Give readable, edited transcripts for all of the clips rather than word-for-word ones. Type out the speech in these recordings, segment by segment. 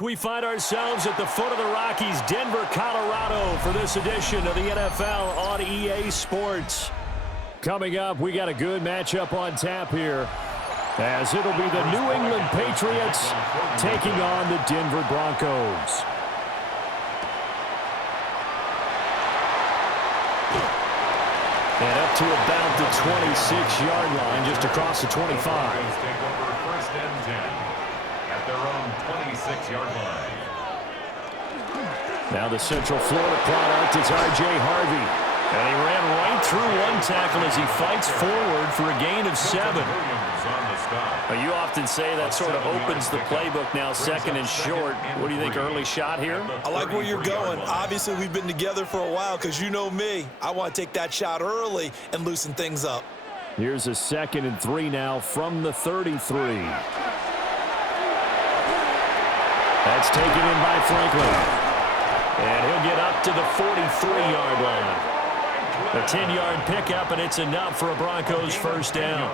We find ourselves at the foot of the Rockies, Denver, Colorado, for this edition of the NFL on EA Sports. Coming up, we got a good matchup on tap here, as it'll be the New England Patriots taking on the Denver Broncos. And up to about the 26-yard line, just across the 25. Take over first and 10 at their own 26-yard line. Now the Central Florida product is R.J. Harvey. And he ran right through one tackle as he fights forward for a gain of 7. You often say that sort of opens the playbook now, second and short. What do you think, early shot here? I like where you're going. Obviously, we've been together for a while because you know me. I want to take that shot early and loosen things up. Here's a 2nd and 3 now from the 33. That's taken in by Franklin. And he'll get up to the 43-yard line. A 10-yard pickup, and it's enough for a Broncos first down.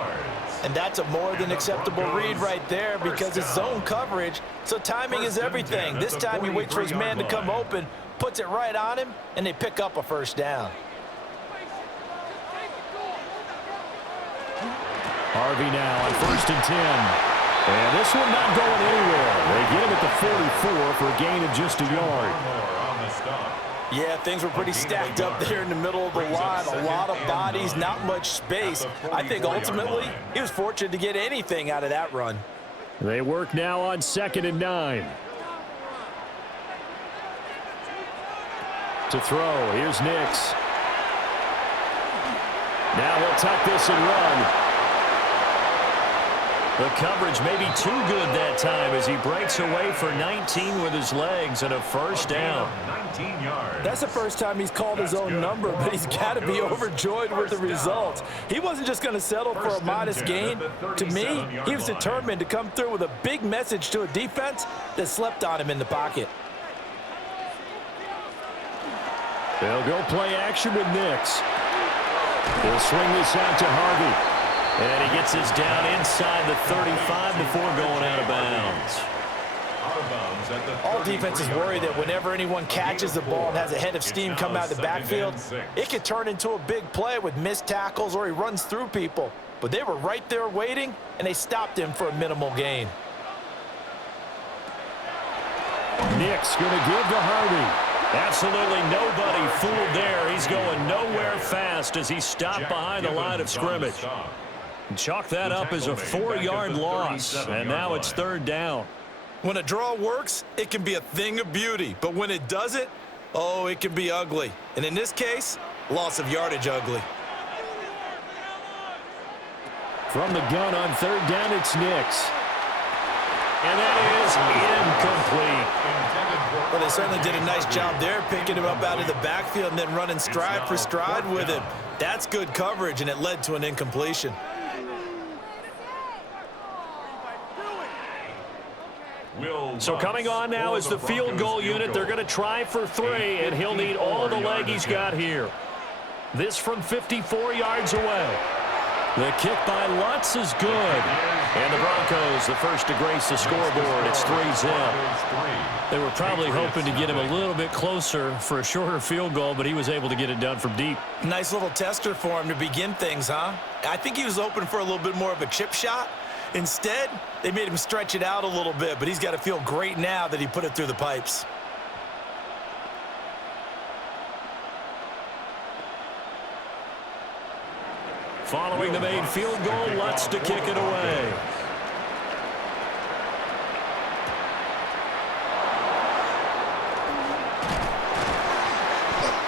And that's a more than acceptable read right there because it's zone coverage, so timing is everything. This time he waits for his man to come open, puts it right on him, and they pick up a first down. Harvey now on 1st and 10. And this one not going anywhere. They get him at the 44 for a gain of just a yard. Yeah, things were pretty stacked up there in the middle of the line. A lot of bodies, not much space. I think ultimately he was fortunate to get anything out of that run. They work now on 2nd and 9. To throw, here's Nix. Now he'll tuck this and run. The coverage may be too good that time as he breaks away for 19 with his legs and a first down. 19 yards. That's the first time he's called his own number, but he's got to be overjoyed with the results. He wasn't just going to settle for a modest gain. To me, he was determined to come through with a big message to a defense that slept on him in the pocket. They'll go play action with Nix. He'll swing this out to Harvey. And he gets this down inside the 35 before going out of bounds. All defenses worry that whenever anyone catches the ball and has a head of steam come out of the backfield, it could turn into a big play with missed tackles or he runs through people. But they were right there waiting, and they stopped him for a minimal gain. Nix going to give to Harvey. Absolutely nobody fooled there. He's going nowhere fast as he stopped behind the line of scrimmage. Chalk that up as a 4-yard loss, and now it's 3rd down. When a draw works, it can be a thing of beauty, but when it doesn't, oh, it can be ugly. And in this case, loss of yardage ugly. From the gun on 3rd down, it's Nix. And that is incomplete. Well, they certainly did a nice job there, picking him up out of the backfield and then running stride for stride with him. That's good coverage, and it led to an incompletion. So coming on now is the field goal unit. They're going to try for 3, and he'll need all the leg he's got here. This from 54 yards away. The kick by Lutz is good. And the Broncos, the first to grace the scoreboard. It's 3-zip. They were probably hoping to get him a little bit closer for a shorter field goal, but he was able to get it done from deep. Nice little tester for him to begin things, huh? I think he was open for a little bit more of a chip shot. Instead, they made him stretch it out a little bit, but he's got to feel great now that he put it through the pipes. Following the made field goal, Lutz to kick it away.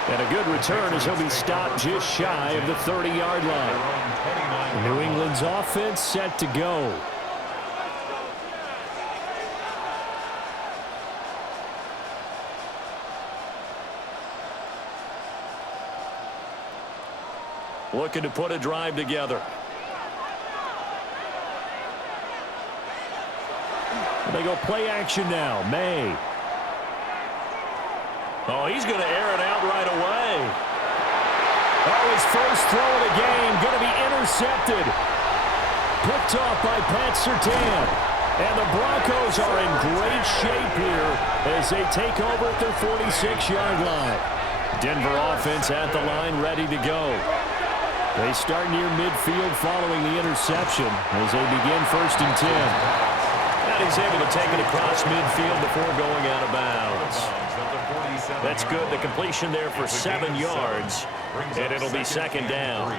And a good return as he'll be stopped just shy of the 30-yard line. New England's offense set to go. Looking to put a drive together. And they go play action now. May. Oh, he's going to air it out right away. Oh, his first throw of the game going to be intercepted. Picked off by Pat Surtain. And the Broncos are in great shape here as they take over at their 46-yard line. Denver offense at the line, ready to go. They start near midfield following the interception as they begin 1st and 10. And he's able to take it across midfield before going out of bounds. That's good. The completion there for 7 yards, and it'll be 2nd down.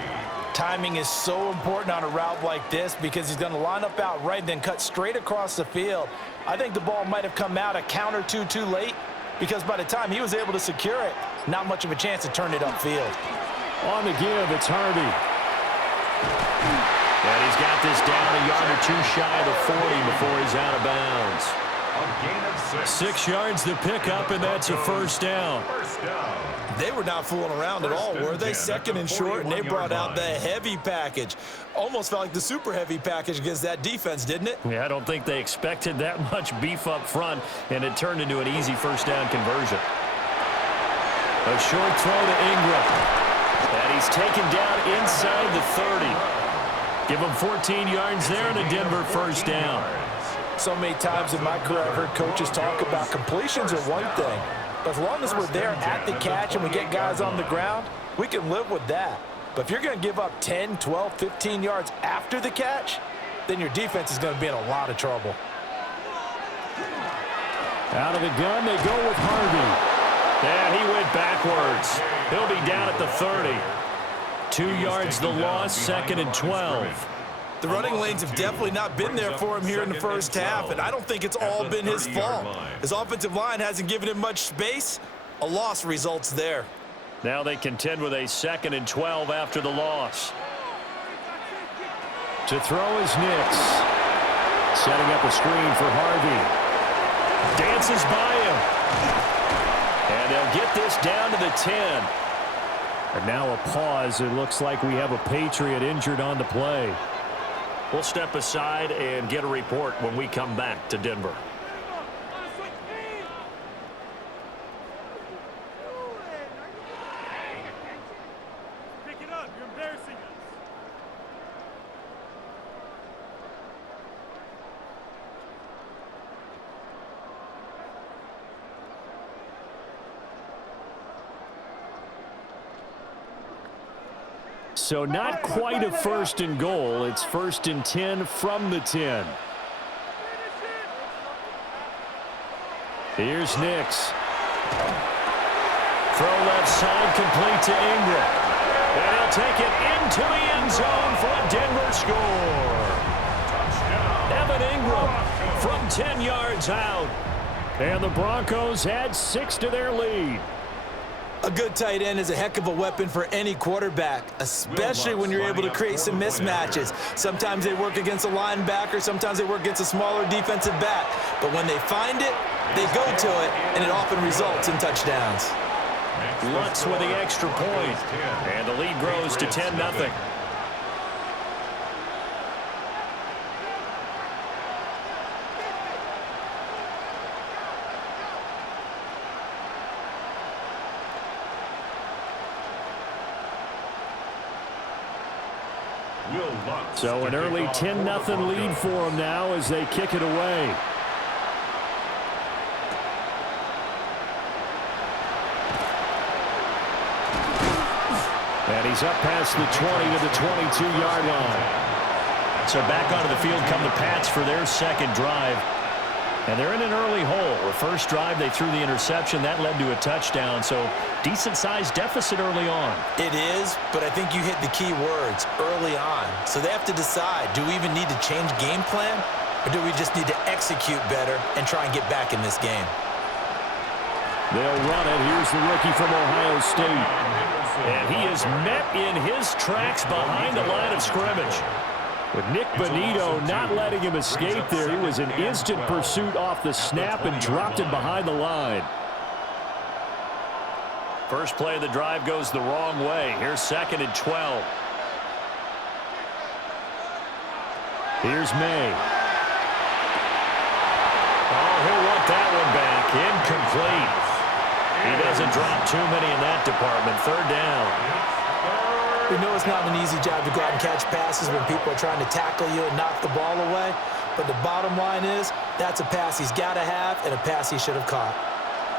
Timing is so important on a route like this because he's going to line up out right and then cut straight across the field. I think the ball might have come out a count or two too late because by the time he was able to secure it, not much of a chance to turn it upfield. On the give, it's Harvey. And he's got this down a yard or two shy of the 40 before he's out of bounds. A gain of 6 yards to pick up, and that's a 1st down. They were not fooling around at all, were they? 2nd and short, and they brought out the heavy package. Almost felt like the super heavy package against that defense, didn't it? Yeah, I don't think they expected that much beef up front, and it turned into an easy 1st down conversion. A short throw to Ingram. And he's taken down inside the 30. Give him 14 yards there and a Denver 1st down. So many times in my career I've heard coaches talk about completions are one thing. But as long as we're there at the catch and we get guys on the ground, we can live with that. But if you're going to give up 10, 12, 15 yards after the catch, then your defense is going to be in a lot of trouble. Out of the gun, they go with Harvey. And he went backwards. He'll be down at the 30. 2 yards the loss, 2nd and 12. The running lanes have definitely not been there for him here in the 1st half, and I don't think it's all been his fault. His offensive line hasn't given him much space. A loss results there. Now they contend with a 2nd and 12 after the loss. To throw is Nix. Setting up a screen for Harvey. Dances by him. And they'll get this down to the 10. And now a pause. It looks like we have a Patriot injured on the play. We'll step aside and get a report when we come back to Denver. Pick it up. You're embarrassing us. So not quite a 1st and goal. It's 1st and 10 from the 10. Here's Nix. Throw left side, complete to Ingram. And he'll take it into the end zone for a Denver score. Evan Ingram from 10 yards out. And the Broncos add 6 to their lead. A good tight end is a heck of a weapon for any quarterback, especially when you're able to create some mismatches. Sometimes they work against a linebacker, sometimes they work against a smaller defensive back. But when they find it, they go to it, and it often results in touchdowns. Lutz with the extra point, and the lead grows to 10-0. So an early 10-0 lead for them now as they kick it away. And he's up past the 20 to the 22-yard line. So back onto the field come the Pats for their 2nd drive. And they're in an early hole. The first drive, they threw the interception. That led to a touchdown. So decent-sized deficit early on. It is, but I think you hit the key words, early on. So they have to decide, do we even need to change game plan? Or do we just need to execute better and try and get back in this game? They'll run it. Here's the rookie from Ohio State. And he is met in his tracks behind the line of scrimmage. With Nick Bonito not letting him escape there. He was in instant pursuit off the snap and dropped him behind the line. First play of the drive goes the wrong way. Here's 2nd and 12. Here's May. Oh, he'll want that one back. Incomplete. He doesn't drop too many in that department. 3rd down. We know it's not an easy job to go out and catch passes when people are trying to tackle you and knock the ball away. but the bottom line is that's a pass he's got to have and a pass he should have caught.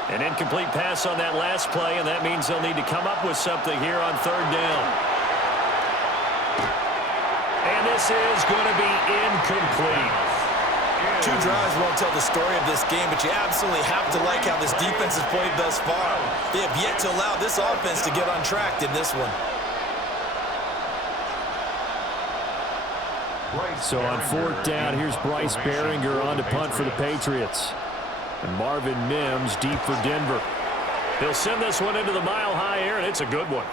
An incomplete pass on that last play, and that means they'll need to come up with something here on third down. And this is going to be incomplete. 2 drives won't tell the story of this game, but you absolutely have to like how this defense has played thus far. They have yet to allow this offense to get untracked in this one. So on fourth down, here's Bryce Behringer on to punt for the Patriots. And Marvin Mims deep for Denver. He'll send this one into the mile-high air, and it's a good one.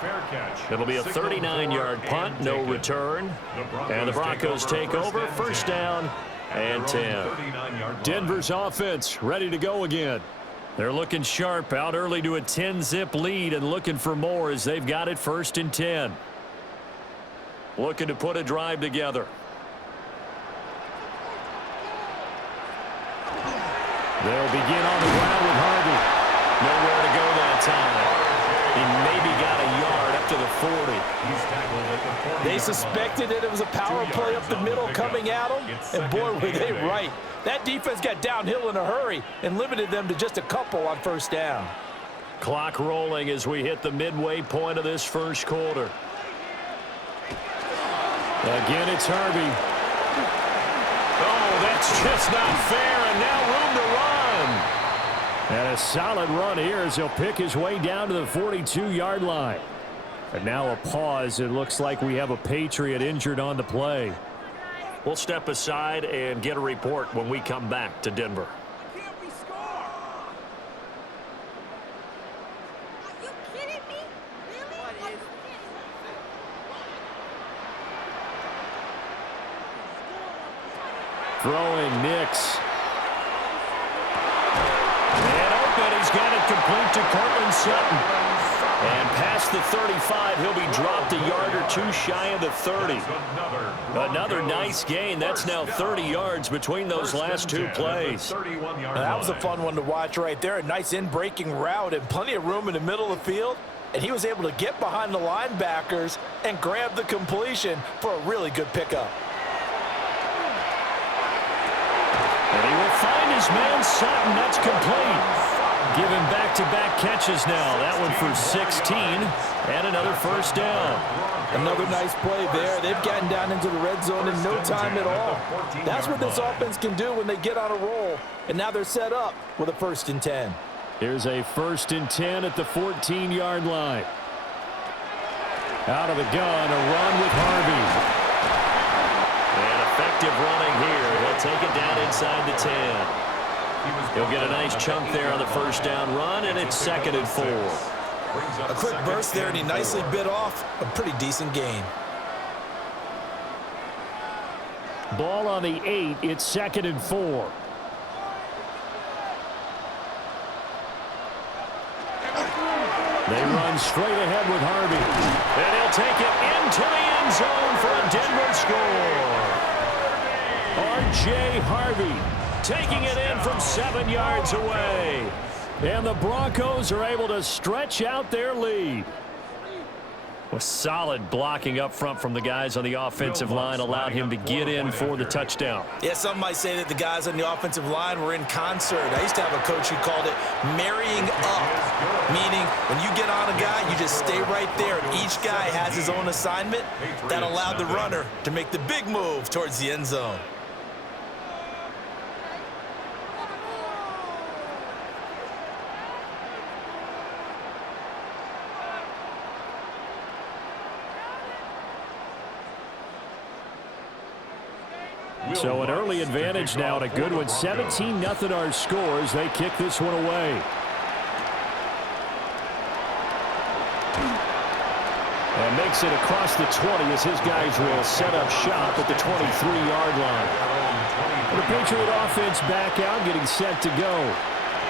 It'll be a 39-yard punt, no return. And the Broncos take over, first down and 10. Denver's offense ready to go again. They're looking sharp, out early to a 10-zip lead and looking for more as they've got it first and 10. Looking to put a drive together. They'll begin on the ground with Harvey. Nowhere to go that time. He maybe got a yard up to the 40. They suspected that it was a power play up the middle coming at them, and boy, were they right. That defense got downhill in a hurry and limited them to just a couple on first down. Clock rolling as we hit the midway point of this first quarter. Again, it's Harvey. Oh, that's just not fair, and now room to run. And a solid run here as he'll pick his way down to the 42-yard line. And now a pause. It looks like we have a Patriot injured on the play. We'll step aside and get a report when we come back to Denver. Throwing Nix. And open, he's got it complete to Cortland Sutton. And past the 35, he'll be dropped a yard or two shy of the 30. Another nice gain. That's now 30 yards between those last two plays. That was a fun one to watch right there. A nice in-breaking route and plenty of room in the middle of the field. And he was able to get behind the linebackers and grab the completion for a really good pickup. And he will find his man Sutton. That's complete. Give him back-to-back catches now. That one for 16 and another first down. Another nice play there. They've gotten down into the red zone in no time at all. That's what this offense can do when they get on a roll. And now they're set up with a first and 10. Here's a first and 10 at the 14-yard line. Out of the gun, a run with Harvey. And effective running here. He'll take it down inside the 10. He'll get a nice chunk there on the first down run, and it's 2nd and 4. A quick burst there, and he nicely bit off a pretty decent gain. Ball on the 8. It's 2nd and 4. They run straight ahead with Harvey. And he'll take it into the end zone for a Denver score. R.J. Harvey taking it in from 7 yards away. And the Broncos are able to stretch out their lead. With solid blocking up front from the guys on the offensive line allowed him to get in for the touchdown. Yeah, some might say that the guys on the offensive line were in concert. I used to have a coach who called it marrying up, meaning when you get on a guy, you just stay right there. Each guy has his own assignment. That allowed the runner to make the big move towards the end zone. So an early advantage now and a good one. 17-0 our scores. They kick this one away. And makes it across the 20 as his guys will set up shop at the 23-yard line. The Patriot offense back out, getting set to go.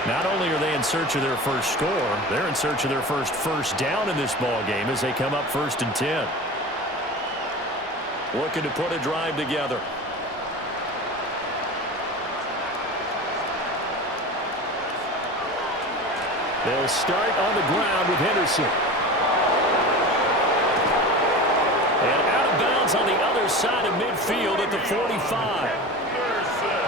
Not only are they in search of their first score, they're in search of their first down in this ball game as they come up 1st and 10. Looking to put a drive together. They'll start on the ground with Henderson. And out of bounds on the other side of midfield at the 45.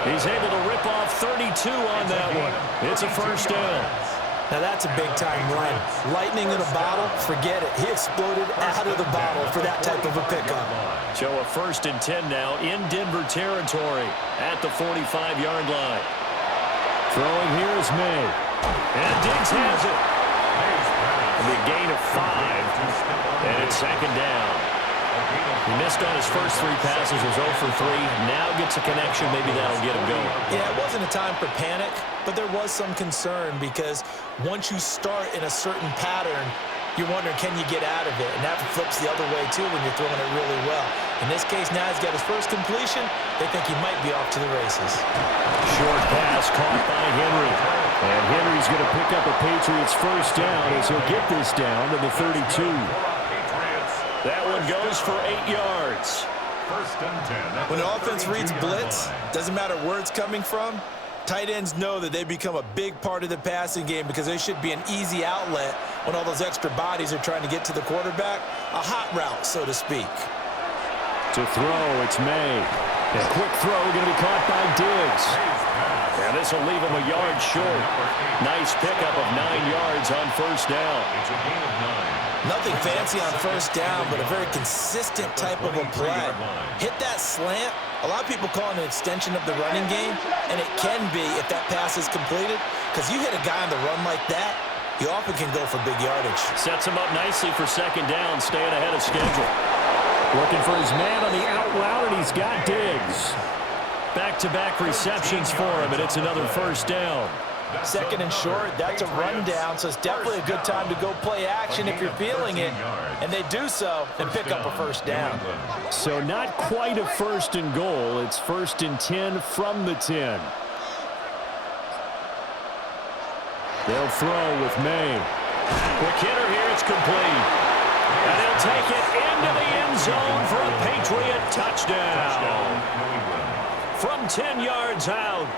He's able to rip off 32 on that one. It's a first down. Now that's a big-time run. Lightning in a bottle, forget it. He exploded out of the bottle for that type of a pickup. So a 1st and 10 now in Denver territory at the 45-yard line. Throwing here is May. And Diggs has it. It'll be a gain of 5. And it's 2nd down. He missed on his first 3 passes, was 0 for 3. Now gets a connection. Maybe that'll get him going. Yeah, it wasn't a time for panic, but there was some concern because once you start in a certain pattern, you're wondering, can you get out of it? And that flips the other way, too, when you're throwing it really well. In this case, now he's got his first completion. They think he might be off to the races. Short pass caught by Henry. And Henry's going to pick up a Patriots first down as he'll get this down to the 32. That one goes for 8 yards. 1st and 10. When the offense reads blitz, doesn't matter where it's coming from, tight ends know that they become a big part of the passing game because they should be an easy outlet when all those extra bodies are trying to get to the quarterback. A hot route, so to speak. To throw, it's May. A quick throw going to be caught by Diggs. And this will leave him a yard short. Nice pickup of 9 yards on first down. It's a gain of 9. Nothing fancy on first down, but a very consistent type of a play. Hit that slant. A lot of people call it an extension of the running game, and it can be if that pass is completed, because you hit a guy on the run like that, you often can go for big yardage. Sets him up nicely for 2nd down, staying ahead of schedule. Looking for his man on the out route, and he's got Diggs. Back-to-back receptions for him, and it's another first down. 2nd and short, that's a rundown, so it's definitely a good time to go play action if you're feeling it. And they do so and pick up a first down. So not quite a 1st and goal. It's 1st and 10 from the 10. They'll throw with May. Quick hitter here, it's complete. And he'll take it into the end zone for a Patriot touchdown. From 10 yards out.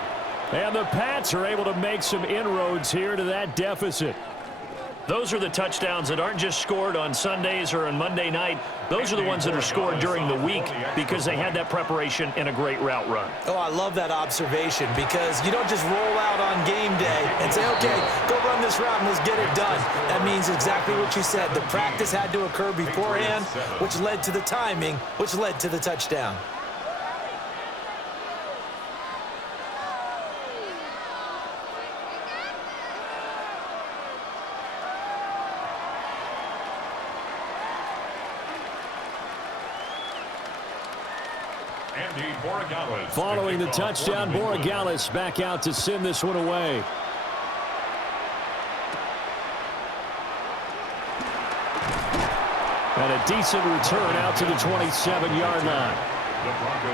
And the Pats are able to make some inroads here to that deficit. Those are the touchdowns that aren't just scored on Sundays or on Monday night. Those are the ones that are scored during the week because they had that preparation and a great route run. Oh, I love that observation because you don't just roll out on game day and say, okay, go run this route and let's get it done. That means exactly what you said. The practice had to occur beforehand, which led to the timing, which led to the touchdown. Following the touchdown, Borregales back out to send this one away. And a decent return out to the 27-yard line.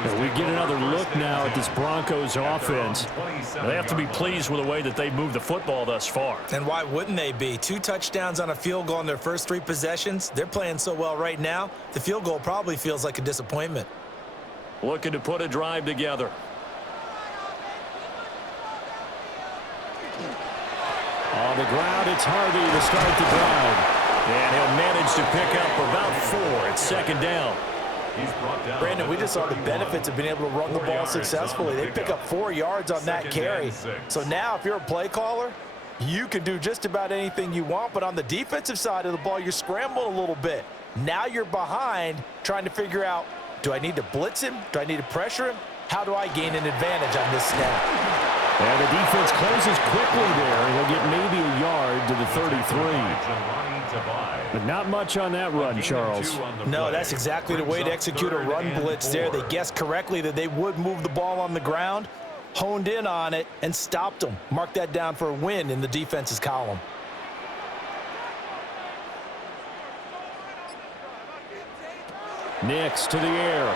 And we get another look now at this Broncos offense. They have to be pleased with the way that they moved the football thus far. And why wouldn't they be? 2 touchdowns on a field goal in their first 3 possessions. They're playing so well right now, the field goal probably feels like a disappointment. Looking to put a drive together. On the ground, it's Harvey to start the drive. And he'll manage to pick up about 4. It's 2nd down. Brandon, we just saw the benefits of being able to run the ball successfully. They pick up 4 yards on that carry. So now if you're a play caller, you can do just about anything you want. But on the defensive side of the ball, you're scrambling a little bit. Now you're behind trying to figure out, do I need to blitz him? Do I need to pressure him? How do I gain an advantage on this snap? And the defense closes quickly there, and he'll get maybe a yard to the 33. But not much on that run, Charles. No, that's exactly the way to execute a run blitz there. They guessed correctly that they would move the ball on the ground, honed in on it, and stopped them. Mark that down for a win in the defense's column. Nix to the air.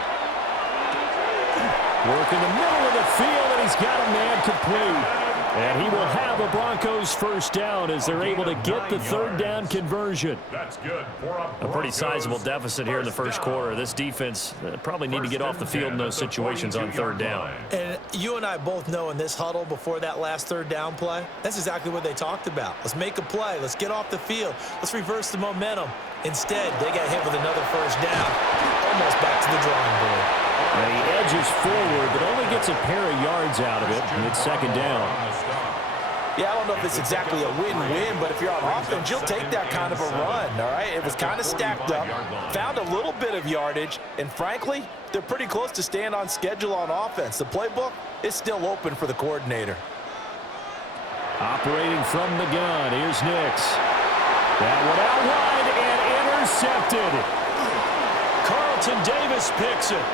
Work in the middle of the field, and he's got a man complete. And he will have a Broncos first down as they're able to get the 3rd down conversion. That's good. A pretty sizable deficit here in the first quarter. This defense probably need to get off the field in those situations on 3rd down. And you and I both know in this huddle before that last 3rd down play, that's exactly what they talked about. Let's make a play. Let's get off the field. Let's reverse the momentum. Instead, they got hit with another first down. Almost back to the drawing board. And he edges forward, but only gets a pair of yards out of it, and it's second down. Yeah, I don't know if it's exactly a win-win, but if you're on offense, you'll take that kind of a run, all right? It was kind of stacked up, found a little bit of yardage, and frankly, they're pretty close to staying on schedule on offense. The playbook is still open for the coordinator. Operating from the gun, here's Nix. That one out wide and intercepted. Carlton Davis picks it.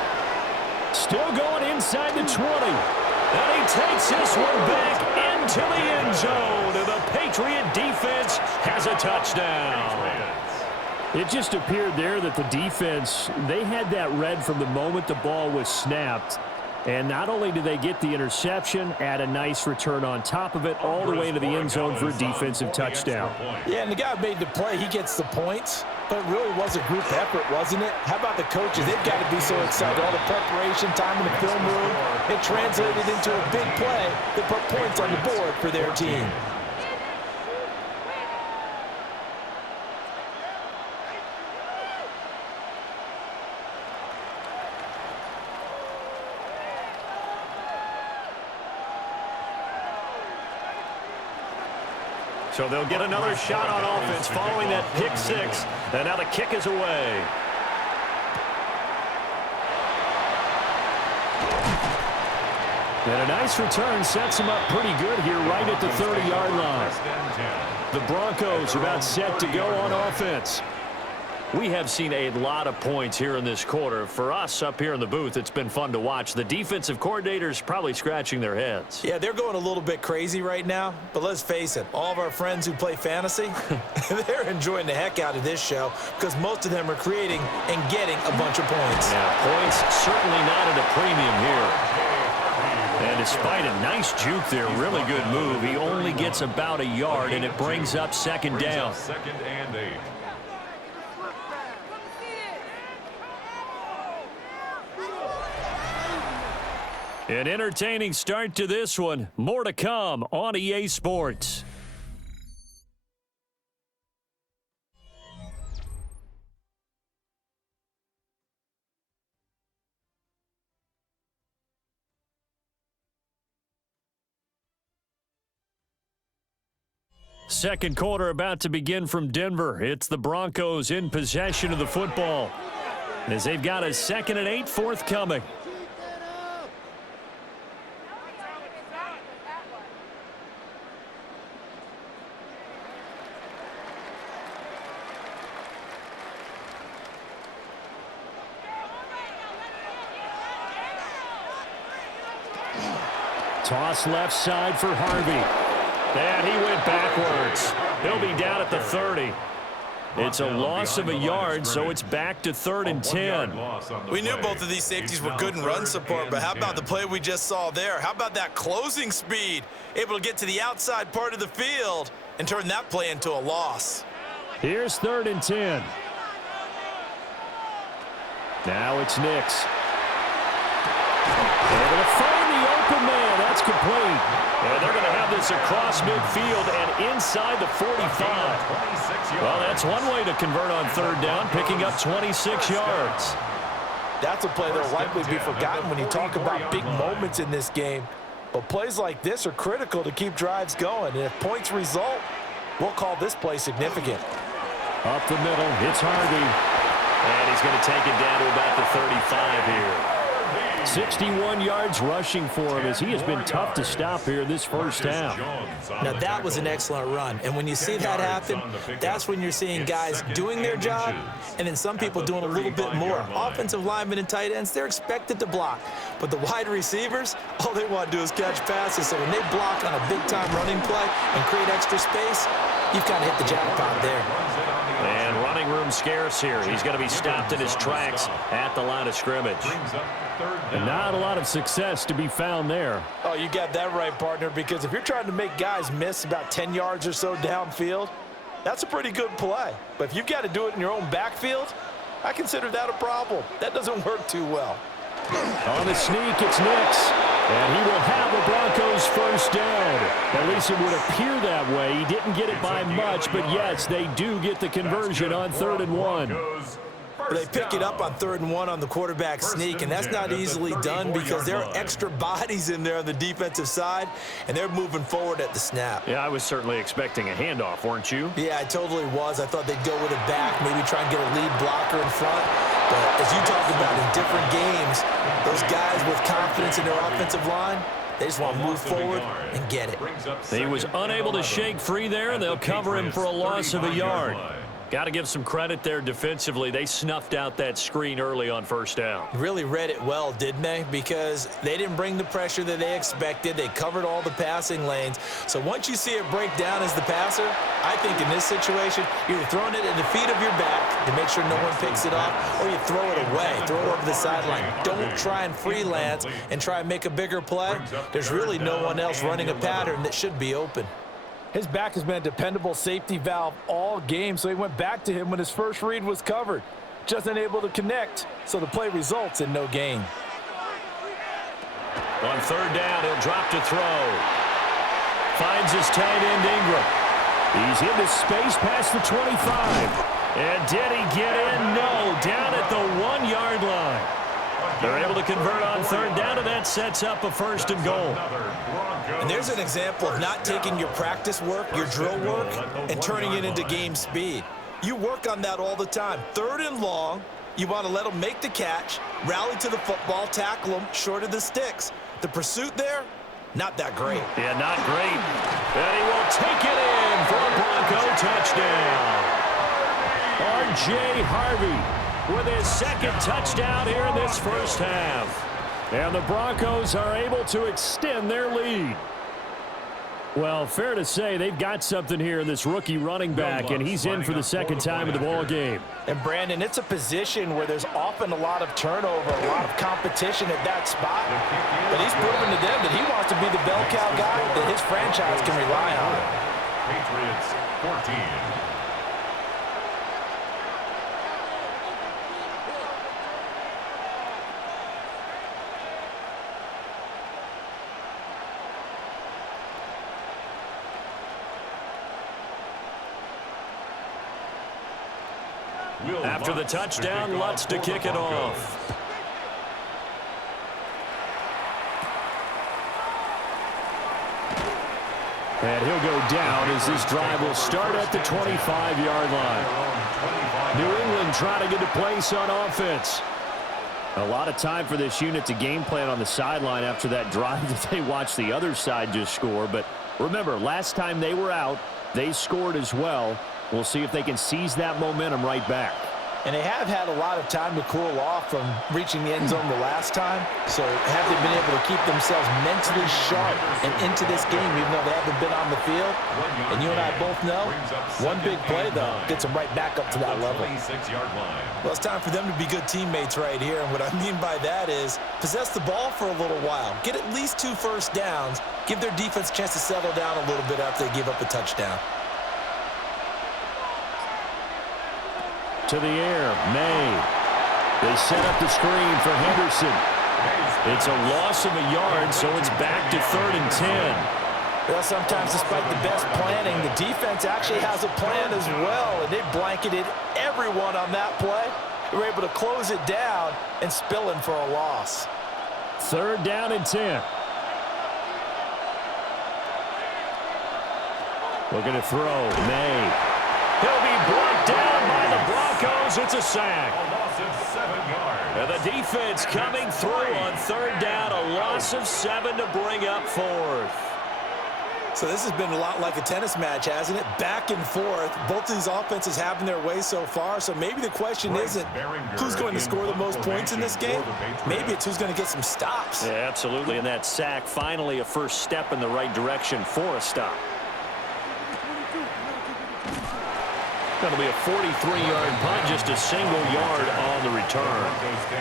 Still going inside the 20. And he takes this one back into the end zone. And the Patriot defense has a touchdown. It just appeared there that the defense, they had that read from the moment the ball was snapped. And not only did they get the interception, add a nice return on top of it, all the way to the end zone for a defensive touchdown. Yeah, and the guy made the play. He gets the points, but it really was a group effort, wasn't it? How about the coaches? They've got to be so excited. All the preparation, time in the film room, it translated into a big play that put points on the board for their team. So they'll get another shot on offense following that pick six. And now the kick is away. And a nice return sets them up pretty good here right at the 30-yard line. The Broncos are about set to go on offense. We have seen a lot of points here in this quarter. For us up here in the booth, it's been fun to watch. The defensive coordinators probably scratching their heads. Yeah, they're going a little bit crazy right now, but let's face it, all of our friends who play fantasy, they're enjoying the heck out of this show because most of them are creating and getting a bunch of points. Yeah, points certainly not at a premium here. And despite a nice juke there, really good move, he only gets about a yard, and it brings up second down. Second and 8. An entertaining start to this one. More to come on EA Sports. Second quarter about to begin from Denver. It's the Broncos in possession of the football, as they've got a 2nd and 8 forthcoming. Toss left side for Harvey. And he went backwards. He'll be down at the 30. It's a loss of a yard, so it's back to 3rd and 10. We knew both of these safeties were good in run support, but how about the play we just saw there? How about that closing speed? Able to get to the outside part of the field and turn that play into a loss. Here's 3rd and 10. Now it's Nix. Able to find the open man. That's complete. And they're going to have this across midfield and inside the 45. Well, that's one way to convert on 3rd down, picking up 26 yards. That's a play that will likely be forgotten when you talk about big moments in this game. But plays like this are critical to keep drives going. And if points result, we'll call this play significant. Up the middle, it's Harvey. And he's going to take it down to about the 35 here. 61 yards rushing for him as he has been tough to stop here this first half. Now that was an excellent run, and when you see that happen, that's when you're seeing guys doing their job and then some people doing a little bit more. Offensive linemen and tight ends, they're expected to block, but the wide receivers, all they want to do is catch passes. So when they block on a big-time running play and create extra space, you've kind of hit the jackpot there. And running room scarce here. He's going to be stopped in his tracks at the line of scrimmage. And not a lot of success to be found there. Oh, you got that right, partner, because if you're trying to make guys miss about 10 yards or so downfield, that's a pretty good play. But if you've got to do it in your own backfield, I consider that a problem. That doesn't work too well. On the sneak, it's Nix. And he will have the Broncos first down. At least it would appear that way. He didn't get it by much, but yes, they do get the conversion on 3rd and 1. They pick it up on 3rd and 1 on the quarterback sneak, and that's not easily done because there are extra bodies in there on the defensive side, and they're moving forward at the snap. Yeah, I was certainly expecting a handoff, weren't you? Yeah, I totally was. I thought they'd go with it back, maybe try and get a lead blocker in front. But as you talk about in different games, those guys with confidence in their offensive line, they just want to move forward and get it. He was unable to shake free there, and they'll cover him for a loss of a yard. Got to give some credit there defensively. They snuffed out that screen early on 1st down. Really read it well, didn't they? Because they didn't bring the pressure that they expected. They covered all the passing lanes. So once you see it break down as the passer, I think in this situation, you're throwing it at the feet of your back to make sure no one picks it off, or you throw it away, throw it over the sideline. Don't try and freelance and try and make a bigger play. There's really no one else running a pattern that should be open. His back has been a dependable safety valve all game, so he went back to him when his first read was covered. Just unable to connect, so the play results in no gain. On 3rd down, he'll drop to throw. Finds his tight end, Ingram. He's into space past the 25. And did he get in? No, down at the 1-yard line. They're able to convert on 3rd down, and that sets up a 1st and goal. And there's an example of not taking your practice work, your drill work, and turning it into game speed. You work on that all the time. 3rd and long, you want to let them make the catch, rally to the football, tackle them short of the sticks. The pursuit there, not that great. Yeah, not great. And he will take it in for a Bronco touchdown. R.J. Harvey with his 2nd touchdown here in this 1st half. And the Broncos are able to extend their lead. Well, fair to say they've got something here in this rookie running back, and he's in for the 2nd time in the ball game. And, Brandon, it's a position where there's often a lot of turnover, a lot of competition at that spot. But he's proven to them that he wants to be the bell cow guy that his franchise can rely on. Patriots 14. After the touchdown, Lutz to kick it off. And he'll go down as this drive will start at the 25-yard line. New England trying to get a place on offense. A lot of time for this unit to game plan on the sideline after that drive that they watched the other side just score. But remember, last time they were out, they scored as well. We'll see if they can seize that momentum right back. And they have had a lot of time to cool off from reaching the end zone the last time. So have they been able to keep themselves mentally sharp and into this game, even though they haven't been on the field? And you and I both know, one big play, though, gets them right back up to that level. Well, it's time for them to be good teammates right here. And what I mean by that is possess the ball for a little while. Get at least 2 first downs. Give their defense a chance to settle down a little bit after they give up a touchdown. To the air, May. They set up the screen for Henderson. It's a loss of a yard, so it's back to 3rd and 10. Well, sometimes despite the best planning, the defense actually has a plan as well, and they blanketed everyone on that play. They were able to close it down and spill in for a loss. 3rd down and 10. Looking to throw, May. He'll be brought down by the Broncos. It's a sack. A loss of 7 yards. And the defense coming through on 3rd down. A loss of 7 to bring up 4th. So this has been a lot like a tennis match, hasn't it? Back and forth. Both of these offenses having their way so far. So maybe the question isn't who's going to score the most points in this game. Maybe it's who's going to get some stops. Yeah, absolutely. And that sack, finally a first step in the right direction for a stop. That'll be a 43-yard punt, just a single yard on the return.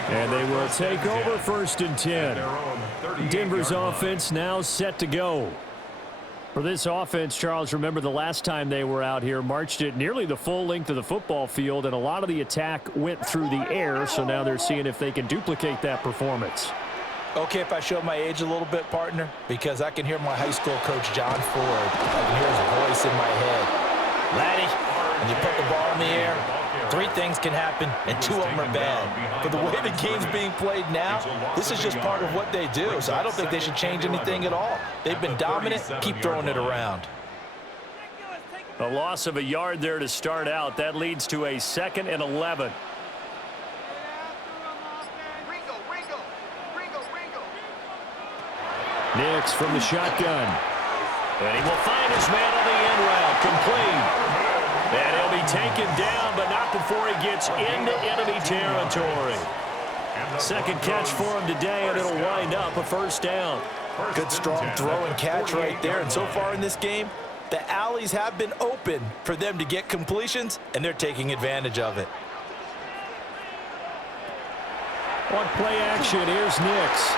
And they will take over 1st and 10. Denver's offense now set to go. For this offense, Charles, remember the last time they were out here, marched it nearly the full length of the football field, and a lot of the attack went through the air, so now they're seeing if they can duplicate that performance. Okay, if I show my age a little bit, partner, because I can hear my high school coach, John Ford. I can hear his voice in my head. Laddie. And you put the ball in the air, Three things can happen, and two of them are bad. But the way the game's being played now, this is just part of what they do. So I don't think they should change anything at all. They've been dominant. Keep throwing it around. A loss of a yard there to start out. That leads to a 2nd and 11. Nix from the shotgun. And he will find his man on the end route. Complete. And he'll be taken down, but not before he gets into enemy territory. Second catch for him today, and it'll wind up a first down. Good, strong throw and catch right there. And so far in this game, the alleys have been open for them to get completions, and they're taking advantage of it. On play action, here's Nix.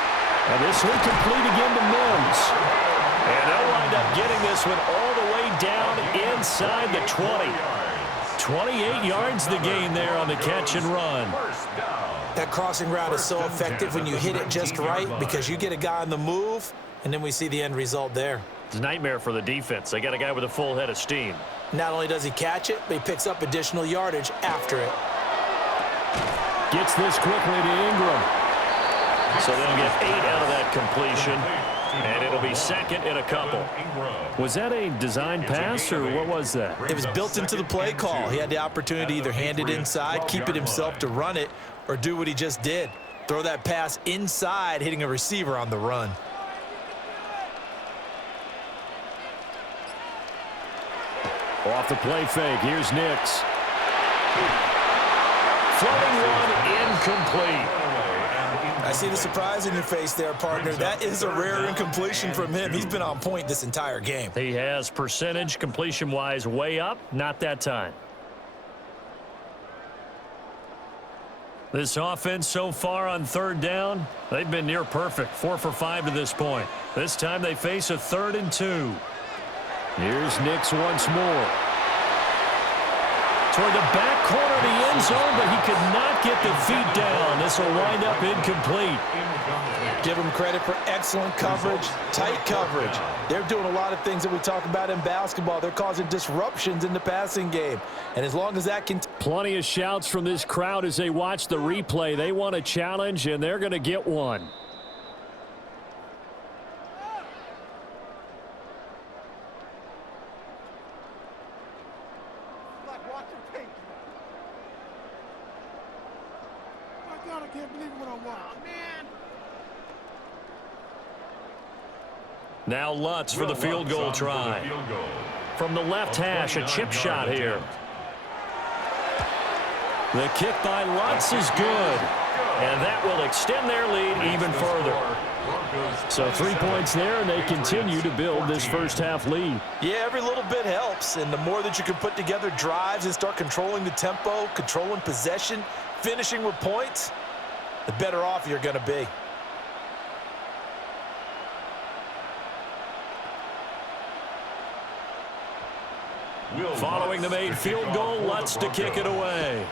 And this one complete again to Mims. And they'll wind up getting this one all the way down inside the 20. 28 yards the gain there on the catch and run. That crossing route is so effective when you hit it just right because you get a guy on the move, and then we see the end result there. It's a nightmare for the defense. They got a guy with a full head of steam. Not only does he catch it, but he picks up additional yardage after it. Gets this quickly to Ingram. So they'll get 8 out of that completion, and it'll be 2nd and a couple. Was that a design pass, or what was that? It was built into the play call. He had the opportunity to either hand it inside, keep it himself to run it, or do what he just did. Throw that pass inside, hitting a receiver on the run. Off the play fake, here's Nix. Floating one, incomplete. I see the surprise in your face there, partner. That is a rare incompletion from him. He's been on point this entire game. He has percentage, completion-wise, way up. Not that time. This offense so far on 3rd down, they've been near perfect. 4 for 5 to this point. This time they face a 3rd and 2. Here's Nix once more. Toward the back corner of the end zone, but he could not get the feet down. This will wind up incomplete. Give him credit for excellent coverage, tight coverage. They're doing a lot of things that we talk about in basketball. They're causing disruptions in the passing game. And as long as that can... Plenty of shouts from this crowd as they watch the replay. They want a challenge, and they're going to get one. Now Lutz for the field goal try. From the left hash, a chip shot here. The kick by Lutz is good. And that will extend their lead even further. So 3 points there, and they continue to build this first half lead. Yeah, every little bit helps. And the more that you can put together drives and start controlling the tempo, controlling possession, finishing with points, the better off you're going to be. Following the made field goal, Lutz to kick it away.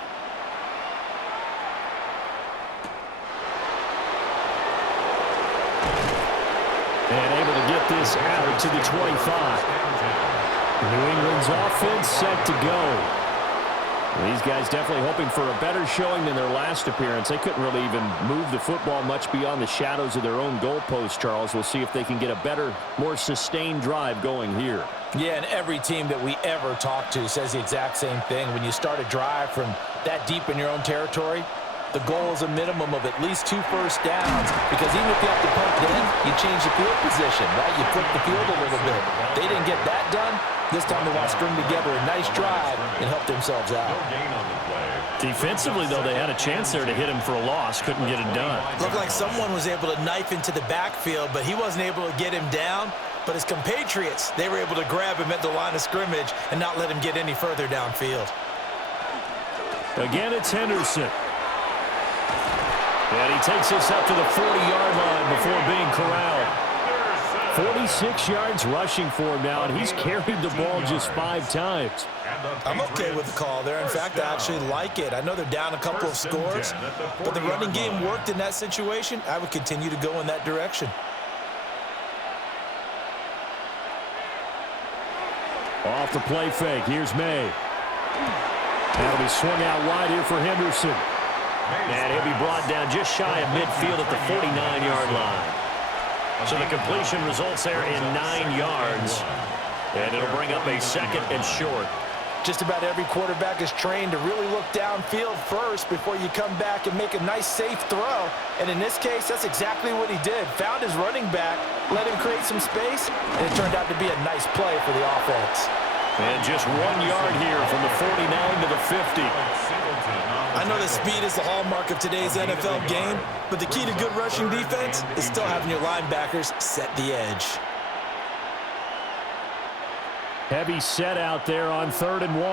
And able to get this out to the 25. New England's offense set to go. These guys definitely hoping for a better showing than their last appearance. They couldn't really even move the football much beyond the shadows of their own goalpost, Charles. We'll see if they can get a better, more sustained drive going here. Yeah, and every team that we ever talk to says the exact same thing. When you start a drive from that deep in your own territory, the goal is a minimum of at least 2 first downs, because even if you have to punt then, you change the field position, right? You flip the field a little bit. They didn't get that done. This time they want to string together a nice drive and help themselves out. Defensively, though, they had a chance there to hit him for a loss. Couldn't get it done. Looked like someone was able to knife into the backfield, but he wasn't able to get him down. But his compatriots, they were able to grab him at the line of scrimmage and not let him get any further downfield. Again, it's Henderson. And he takes us up to the 40-yard line before being corralled. 46 yards rushing for him now, and he's carried the ball just 5 times. I'm okay with the call there. In fact, I actually like it. I know they're down a couple of scores, but the running game worked in that situation. I would continue to go in that direction. Off the play fake, here's May. That'll be swung out wide here for Henderson. And he'll be brought down just shy of midfield at the 49-yard line. So the completion results there in 9 yards. And it'll bring up a 2nd and short. Just about every quarterback is trained to really look downfield first before you come back and make a nice, safe throw. And in this case, that's exactly what he did. Found his running back, let him create some space, and it turned out to be a nice play for the offense. And just 1 yard here from the 49 to the 50. I know that speed is the hallmark of today's NFL game, but the key to good rushing defense is still having your linebackers set the edge. Heavy set out there on 3rd and 1.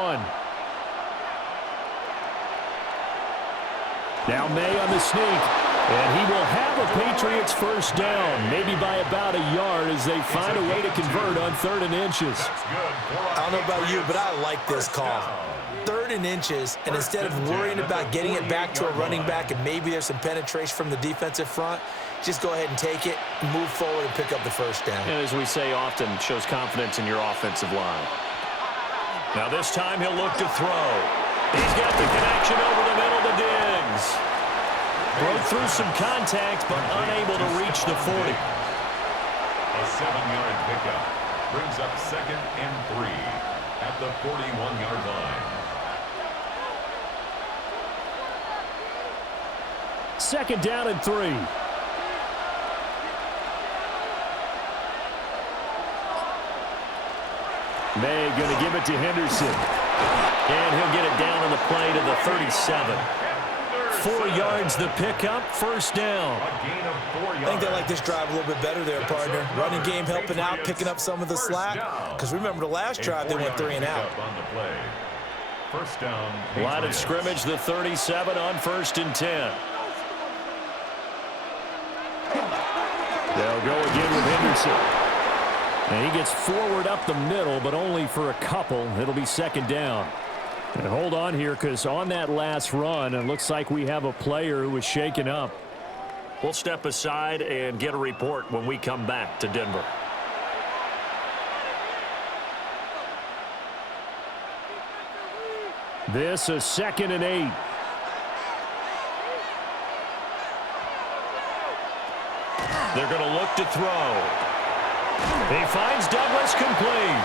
Now May on the sneak. And he will have a Patriots first down, maybe by about a yard as they find a way to convert on 3rd and inches. I don't know about you, but I like this call. 3rd and inches, and instead of worrying about getting it back to a running back and maybe there's some penetration from the defensive front, just go ahead and take it, move forward, and pick up the first down. And as we say often, shows confidence in your offensive line. Now this time he'll look to throw. He's got the connection over the middle to Diggs. Broke through some contact, but unable to reach the 40. A 7-yard pickup brings up 2nd and 3 at the 41-yard line. 2nd down and 3. May going to give it to Henderson. And he'll get it down on the play to the 37. 4 yards the pickup, first down. I think they like this drive a little bit better there, partner. Running game helping out, picking up some of the slack. Because remember the last drive, they went 3 and out. First down. Line of scrimmage, the 37 on 1st and 10. They'll go again with Henderson. And he gets forward up the middle, but only for a couple. It'll be 2nd down. And hold on here, because on that last run, it looks like we have a player who was shaken up. We'll step aside and get a report when we come back to Denver. This is 2nd and 8. They're going to look to throw. He finds Douglas complete.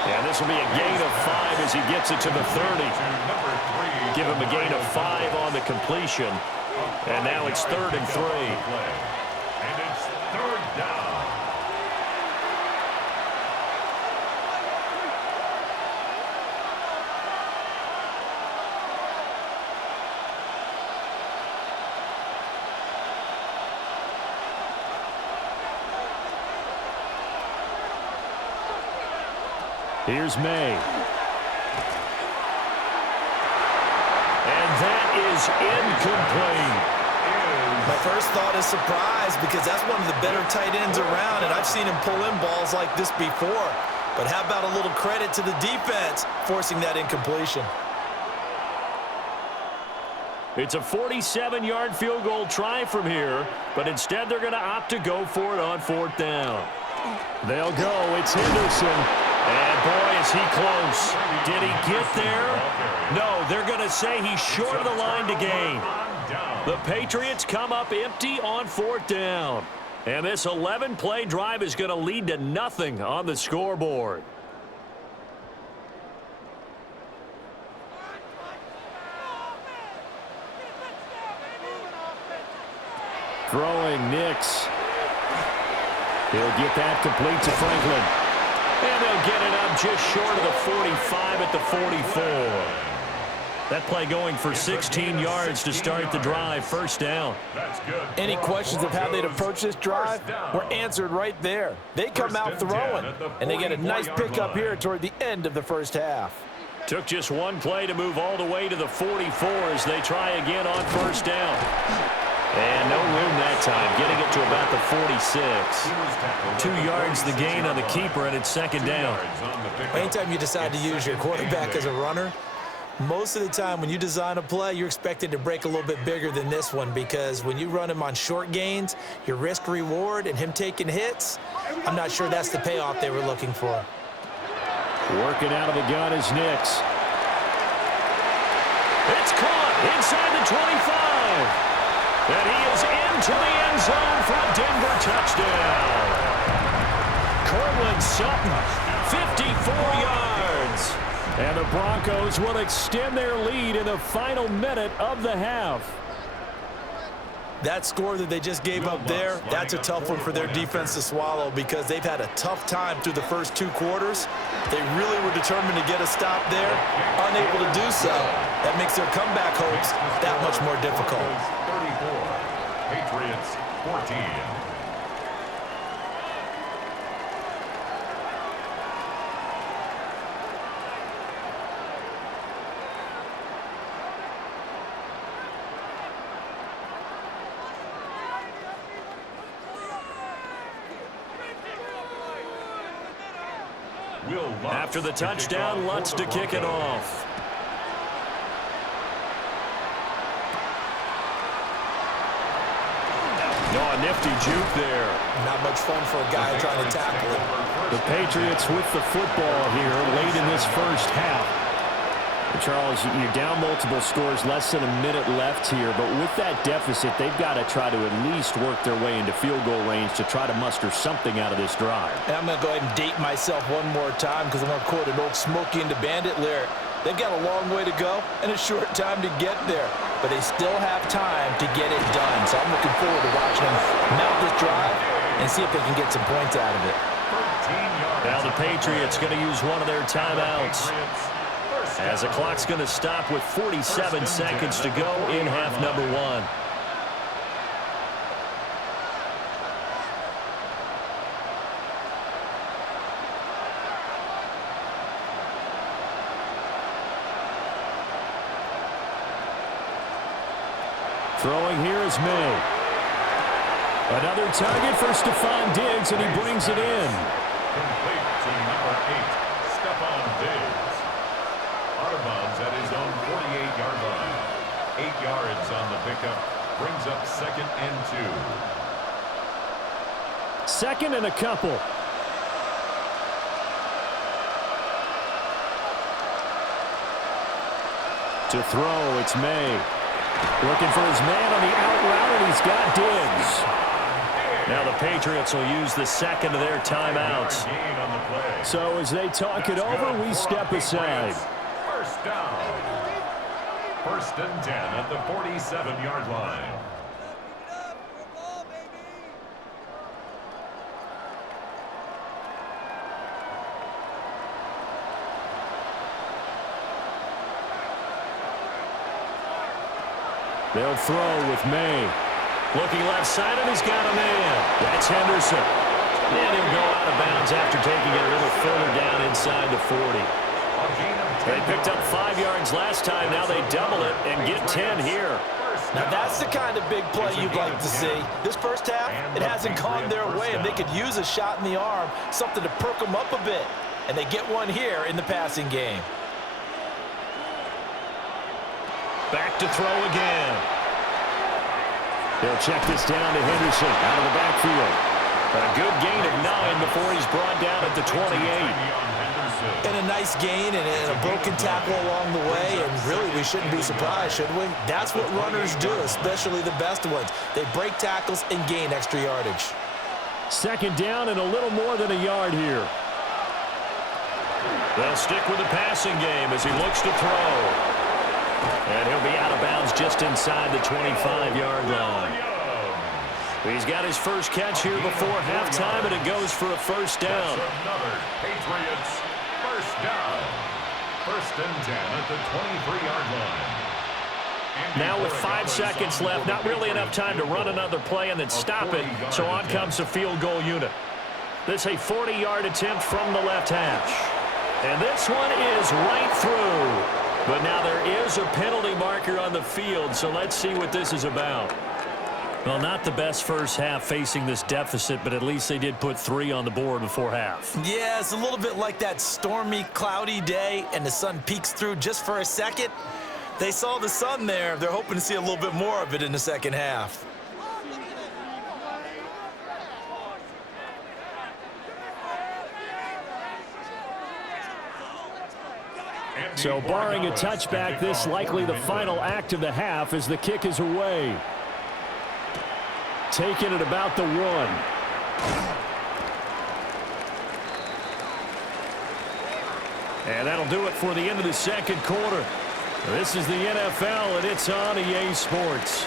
And this will be a gain of 5 as he gets it to the 30. Give him a gain of 5 on the completion. And now it's 3rd and 3. And it's 3rd down. Here's May. And that is incomplete. My first thought is surprise because that's one of the better tight ends around, and I've seen him pull in balls like this before. But how about a little credit to the defense forcing that incompletion? It's a 47-yard field goal try from here, but instead they're going to opt to go for it on 4th down. They'll go. It's Henderson. And boy, is he close. Did he get there? No, they're going to say he's short of the line to gain. The Patriots come up empty on 4th down. And this 11-play drive is going to lead to nothing on the scoreboard. Throwing Nix. He'll get that complete to Franklin. And they'll get it up just short of the 45 at the 44. That play going for 16 yards to start the drive. First down. Any questions of how they'd approach this drive were answered right there. They come out throwing, and they get a nice pickup here toward the end of the first half. Took just one play to move all the way to the 44 as they try again on first down. And no room that time, getting it to about the 46. 2 yards the gain on the keeper, and it's 2nd down. Anytime you decide to use your quarterback as a runner, most of the time when you design a play, you're expected to break a little bit bigger than this one because when you run him on short gains, your risk-reward and him taking hits, I'm not sure that's the payoff they were looking for. Working out of the gun is Nix. It's caught inside the 25. And he is into the end zone for a Denver touchdown. Cortland Sutton, 54 yards. And the Broncos will extend their lead in the final minute of the half. That score that they just gave up there, that's a tough one for their defense to swallow because they've had a tough time through the first 2 quarters. They really were determined to get a stop there, unable to do so. That makes their comeback hopes that much more difficult. 34, Patriots 14. After the touchdown, Lutz to kick it off. Oh, a nifty juke there. Not much fun for a guy trying to tackle it. The Patriots with the football here late in this first half. And Charles, you're down multiple scores, less than a minute left here, but with that deficit, they've got to try to at least work their way into field goal range to try to muster something out of this drive. And I'm going to go ahead and date myself one more time because I'm going to quote an old Smokey and the Bandit lyric. They've got a long way to go and a short time to get there, but they still have time to get it done. So I'm looking forward to watching them mount this drive and see if they can get some points out of it. Now the Patriots going to use one of their timeouts, as the clock's going to stop with 47 seconds to go in half number 1. Throwing here is May. Another target for Stephon Diggs, and he brings it in. Complete to number 8, Stephon Diggs. Out of bounds at his own 48-yard line. 8 yards on the pickup. Brings up 2nd and 2. Second and a couple. To throw, it's May. Looking for his man on the out route, and he's got Diggs. Now the Patriots will use the second of their timeouts. So as they talk it over, we step aside. First down. 1st and 10 at the 47-yard line. They'll throw with May. Looking left side, and he's got a man. That's Henderson. And he'll go out of bounds after taking it a little further down inside the 40. They picked up 5 yards last time. Now they double it and get 10 here. Now that's the kind of big play you'd like to see. This first half, it hasn't gone their way, and they could use a shot in the arm, something to perk them up a bit. And they get one here in the passing game. Back to throw again. They'll check this down to Henderson out of the backfield. A good gain of 9 before he's brought down at the 28. And a nice gain and a broken tackle along the way, and really we shouldn't be surprised, should we? That's what runners do, especially the best ones. They break tackles and gain extra yardage. Second down and a little more than a yard here. They'll stick with the passing game as he looks to throw. And he'll be out of bounds just inside the 25-yard line. He's got his first catch here before halftime, and it goes for a first down. Another Patriots first down. 1st and 10 at the 23-yard line. Now with 5 seconds left, not really enough time to run another play and then stop it, so on comes the field goal unit. This is a 40-yard attempt from the left hash. And this one is right through. But now there is a penalty marker on the field, so let's see what this is about. Well, not the best first half facing this deficit, but at least they did put 3 on the board before half. Yeah, it's a little bit like that stormy, cloudy day, and the sun peeks through just for a second. They saw the sun there. They're hoping to see a little bit more of it in the second half. So barring a touchback, this likely the final act of the half as the kick is away. Taking it about the 1. And that'll do it for the end of the second quarter. This is the NFL, and it's on EA Sports.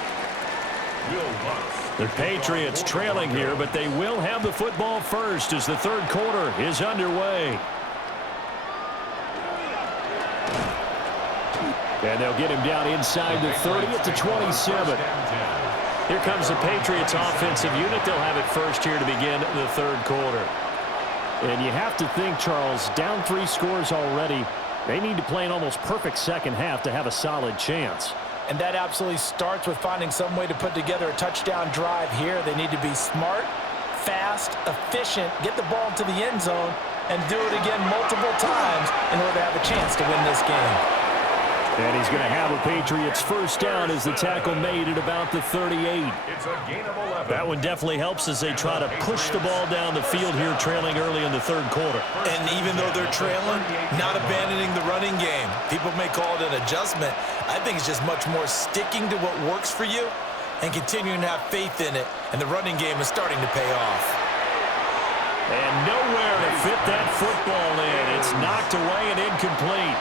The Patriots trailing here, but they will have the football first as the third quarter is underway. And they'll get him down inside the 30 at the 27. Here comes the Patriots offensive unit. They'll have it first here to begin the third quarter. And you have to think, Charles, down 3 scores already. They need to play an almost perfect second half to have a solid chance. And that absolutely starts with finding some way to put together a touchdown drive here. They need to be smart, fast, efficient, get the ball into the end zone, and do it again multiple times in order to have a chance to win this game. And he's going to have a Patriots first down as the tackle made at about the 38. It's a gain of 11. That one definitely helps as they try to push the ball down the field here, trailing early in the third quarter. And even though they're trailing, not abandoning the running game. People may call it an adjustment. I think it's just much more sticking to what works for you and continuing to have faith in it. And the running game is starting to pay off. And nowhere to fit that football in. It's knocked away and incomplete.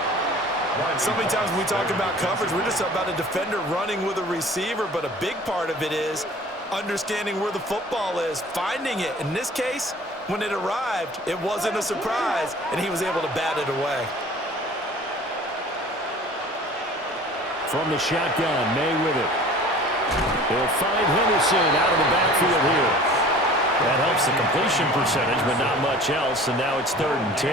So many times when we talk about coverage, we're just about a defender running with a receiver, but a big part of it is understanding where the football is, finding it. In this case, when it arrived, it wasn't a surprise, and he was able to bat it away. From the shotgun, May with it. He'll find Henderson out of the backfield here. That helps the completion percentage, but not much else, and now it's 3rd and 10.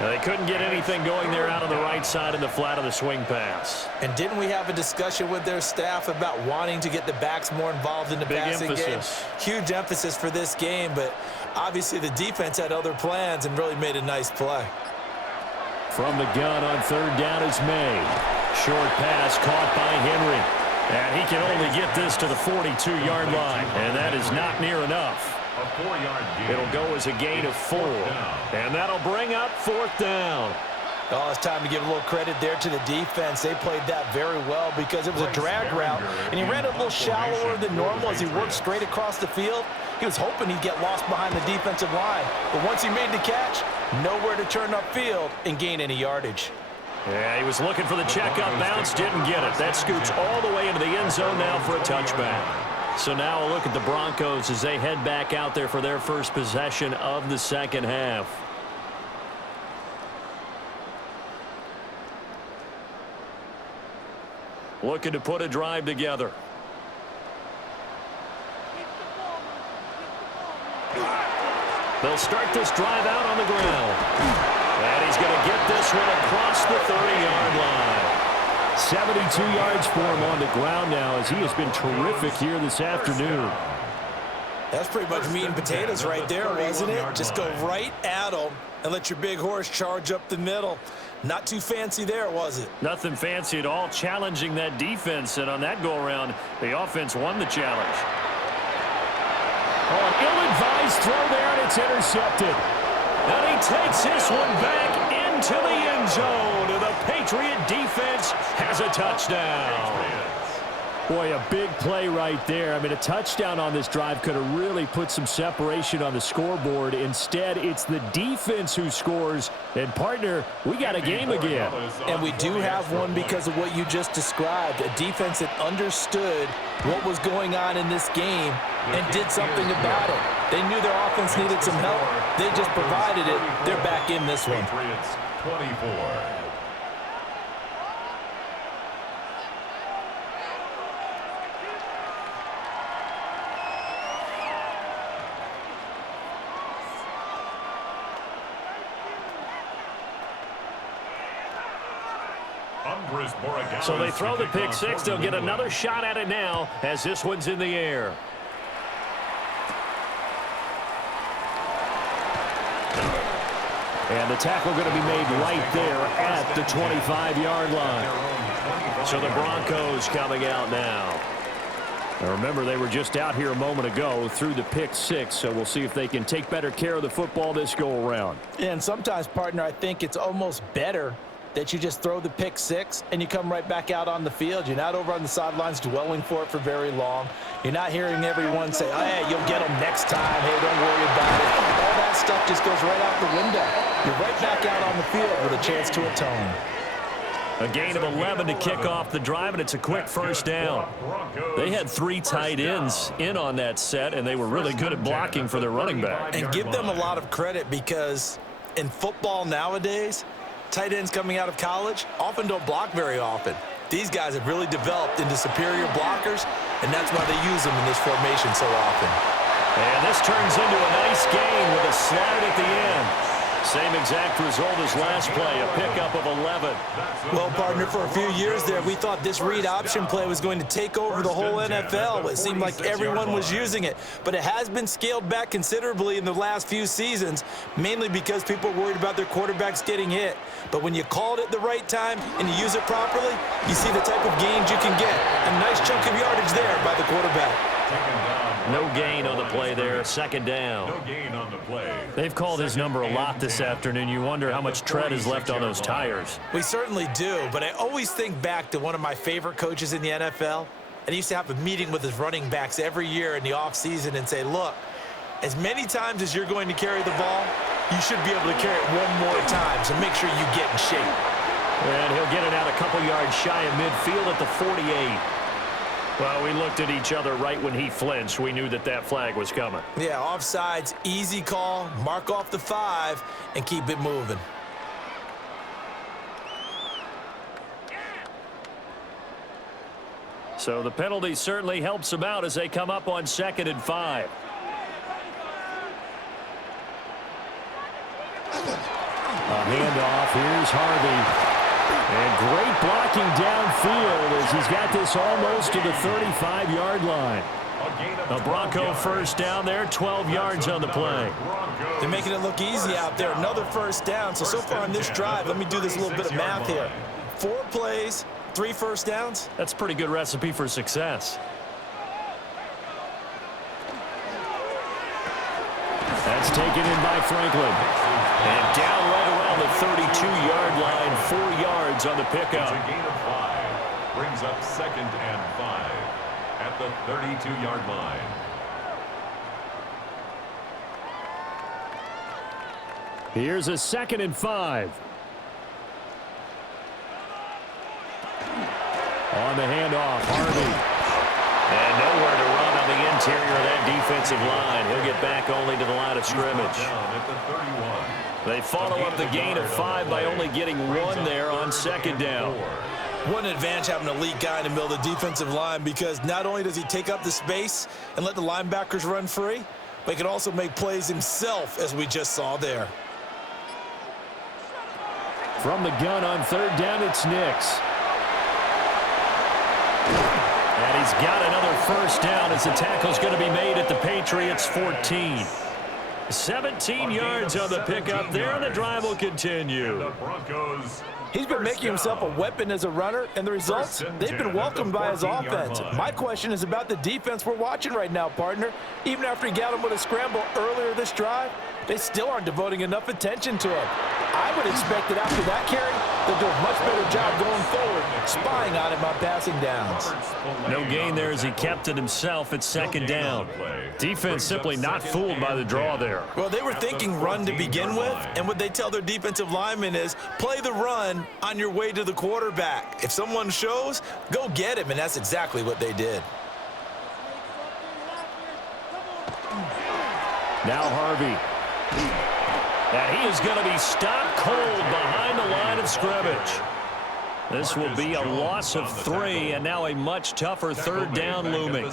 Now, they couldn't get anything going there out on the right side in the flat of the swing pass. And didn't we have a discussion with their staff about wanting to get the backs more involved in the passing game? Huge emphasis for this game, but obviously the defense had other plans and really made a nice play. From the gun on 3rd down is May. Short pass caught by Henry. And he can only get this to the 42-yard line, and that is not near enough. A 4-yard gain. It'll go as a gain of 4, and that'll bring up 4th down. Oh, it's time to give a little credit there to the defense. They played that very well because it was a drag route, and he ran a little shallower than normal as he worked straight across the field. He was hoping he'd get lost behind the defensive line, but once he made the catch, nowhere to turn upfield and gain any yardage. Yeah, he was looking for the check-up bounce, didn't get it. That scoots all the way into the end zone now for a touchback. So now a look at the Broncos as they head back out there for their first possession of the second half. Looking to put a drive together. They'll start this drive out on the ground. And he's going to get this one across the 30-yard line. 72 yards for him on the ground now as he has been terrific here this afternoon. That's pretty much meat and potatoes right there, wasn't it? Just go right at him and let your big horse charge up the middle. Not too fancy there, was it? Nothing fancy at all, challenging that defense. And on that go-around, the offense won the challenge. Oh, an ill-advised throw there, and it's intercepted. And he takes this one back into the end zone. And the Patriot defense has a touchdown. Boy, a big play right there. I mean, a touchdown on this drive could have really put some separation on the scoreboard. Instead, it's the defense who scores. And, partner, we got a game again. And we do have one because of what you just described. A defense that understood what was going on in this game and did something about it. They knew their offense needed some help. They just provided it. They're back in this one. Patriots 24. So they throw the pick six. They'll get another shot at it now as this one's in the air. And the tackle going to be made right there at the 25-yard line. So the Broncos coming out now. Now remember, they were just out here a moment ago through the pick six, so we'll see if they can take better care of the football this go-around. And sometimes, partner, I think it's almost better that you just throw the pick six and you come right back out on the field. You're not over on the sidelines dwelling for it for very long. You're not hearing everyone say, oh, hey, you'll get them next time. Hey, don't worry about it. All that stuff just goes right out the window. You're right back out on the field with a chance to atone. A gain of 11 to kick off the drive, and it's a quick first down. They had 3 tight ends in on that set, and they were really good at blocking for their running back. And give them a lot of credit, because in football nowadays, tight ends coming out of college often don't block very often. These guys have really developed into superior blockers, and that's why they use them in this formation so often. And this turns into a nice gain with a slide at the end. Same exact result as last play, a pickup of 11. Well, partner, for a few years there, we thought this read option play was going to take over the whole NFL. It seemed like everyone was using it, but it has been scaled back considerably in the last few seasons, mainly because people are worried about their quarterbacks getting hit. But when you call it at the right time and you use it properly, you see the type of gains you can get. A nice chunk of yardage there by the quarterback. No gain on the play there, second down. No gain on the play. They've called his number a lot this afternoon. You wonder how much tread is left on those tires. We certainly do, but I always think back to one of my favorite coaches in the NFL, and he used to have a meeting with his running backs every year in the offseason and say, look, as many times as you're going to carry the ball, you should be able to carry it one more time, so make sure you get in shape. And he'll get it out a couple yards shy of midfield at the 48. Well, we looked at each other right when he flinched. We knew that that flag was coming. Yeah, offsides, easy call, mark off the 5, and keep it moving. So the penalty certainly helps them out as they come up on 2nd and 5. A handoff. Here's Harvey. And great blocking downfield as he's got this almost to the 35-yard line. A Bronco first down there, 12 yards on the play. They're making it look easy out there. Another first down. So far on this drive, let me do this little bit of math here. 4 plays, 3 first downs. That's a pretty good recipe for success. That's taken in by Franklin. And down right around the 32-yard line, 4 yards on the pickup. It's a gain of 5. Brings up 2nd and 5 at the 32-yard line. Here's a 2nd and 5. On the handoff, Harvey. And nowhere to run on the interior of that defensive line. He'll get back only to the line of scrimmage. They follow up the gain of 5 by only getting 1 there on 2nd down. What an advantage having an elite guy in the middle of the defensive line, because not only does he take up the space and let the linebackers run free, but he can also make plays himself, as we just saw there. From the gun on 3rd down, it's Nix. And he's got another first down as the tackle's going to be made at the Patriots' 14. 17 yards on the pickup there, and the drive will continue. He's been making himself a weapon as a runner, and the results, they've been welcomed by his offense. My question is about the defense we're watching right now, partner. Even after he got him with a scramble earlier this drive, they still aren't devoting enough attention to him. I would expect that after that carry, they'll do a much better job going forward, spying on him on passing downs. No gain there as he kept it himself at 2nd down. Defense simply not fooled by the draw there. Well, they were thinking run to begin with, and what they tell their defensive linemen is play the run on your way to the quarterback. If someone shows, go get him, and that's exactly what they did. Now Harvey. And he is going to be stopped cold behind the line of scrimmage. This will be a loss of 3, and now a much tougher 3rd down looming.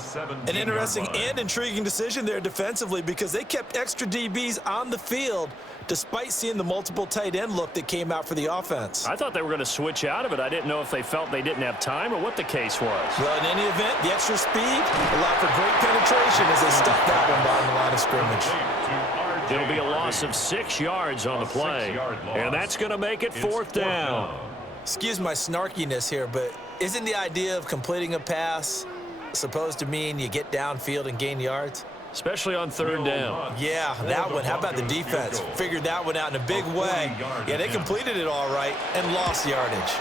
An interesting and intriguing decision there defensively, because they kept extra DBs on the field despite seeing the multiple tight end look that came out for the offense. I thought they were going to switch out of it. I didn't know if they felt they didn't have time or what the case was. Well, in any event, the extra speed allowed for great penetration as they stuffed that one behind the line of scrimmage. It'll be a loss of 6 yards on the play, and that's going to make it 4th down. Excuse my snarkiness here, but isn't the idea of completing a pass supposed to mean you get downfield and gain yards? especially on third down. Yeah, that one. How about the defense? Figured that one out in a big way. Yeah, they completed it all right and lost yardage.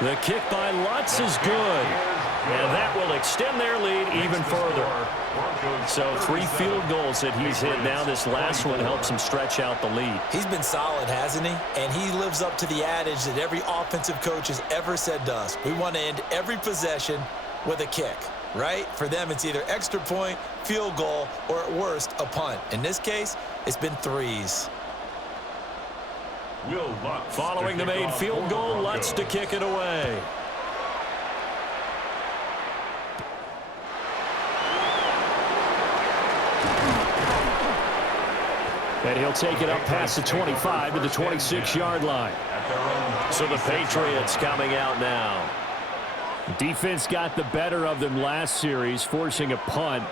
The kick by Lutz is good, and that will extend their lead even further. So 3 field goals that he's hit now. This last one helps him stretch out the lead. He's been solid, hasn't he? And he lives up to the adage that every offensive coach has ever said to us. We want to end every possession with a kick, right? For them, it's either extra point, field goal, or at worst, a punt. In this case, it's been 3s. Following the made field goal, Lutz to kick it away. And he'll take it up past the 25 to the 26-yard line. So the Patriots coming out now. Defense got the better of them last series, forcing a punt.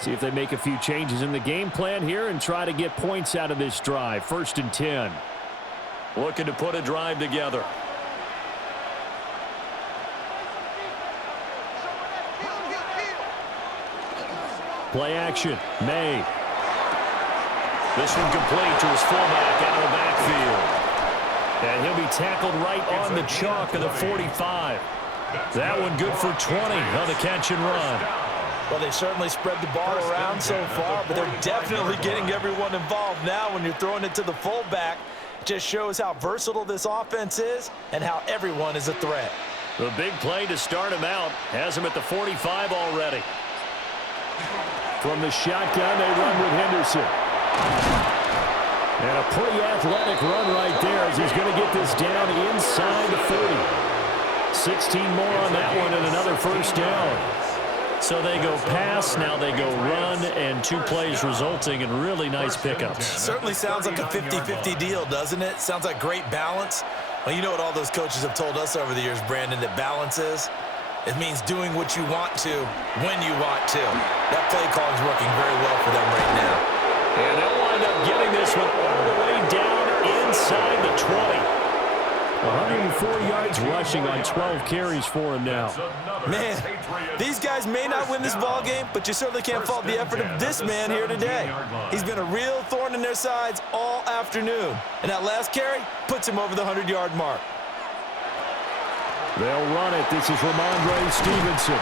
See if they make a few changes in the game plan here and try to get points out of this drive. 1st and 10. Looking to put a drive together. Play action. May. This one complete to his fullback out of the backfield. And he'll be tackled right on the chalk of the 45. That one good for 20 on the catch and run. Well, they certainly spread the ball around so far, but they're definitely getting everyone involved now when you're throwing it to the fullback. Just shows how versatile this offense is and how everyone is a threat. The big play to start him out has him at the 45 already. From the shotgun, they run with Henderson. And a pretty athletic run right there as he's going to get this down inside the 40. 16 more on that one and another 1st down. So they go pass, now they go run, and 2 plays resulting in really nice pickups. Certainly sounds like a 50-50 deal, doesn't it? Sounds like great balance. Well, you know what all those coaches have told us over the years, Brandon, that balance is? It means doing what you want to, when you want to. That play call is working very well for them right now. And they'll wind up getting this one all the way down inside the 20. 104 yards rushing on 12 carries for him now. Man, these guys may not win this ball game, but you certainly can't fault the effort of this man here today. He's been a real thorn in their sides all afternoon, and that last carry puts him over the 100-yard mark. They'll run it. This is Ramondre Stevenson.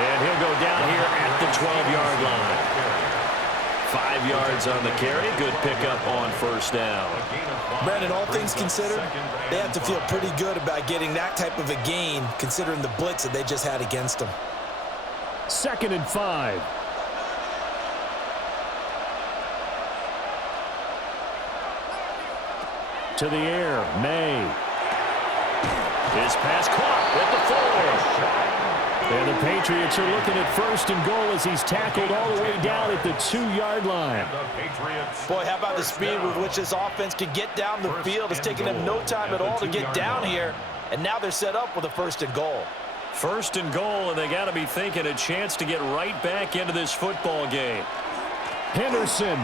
And he'll go down here at the 12-yard line. 5 yards on the carry. Good pickup on 1st down. Brandon, all things considered, they have to feel pretty good about getting that type of a gain considering the blitz that they just had against them. 2nd and 5. To the air, May. His pass caught at the 4. And the Patriots are looking at 1st and goal as he's tackled all the way down at the 2-yard line. Boy, how about the speed with which this offense can get down the field? It's taken them no time at all to get down here, and now they're set up with a 1st and goal. 1st and goal, and they got to be thinking a chance to get right back into this football game. Henderson.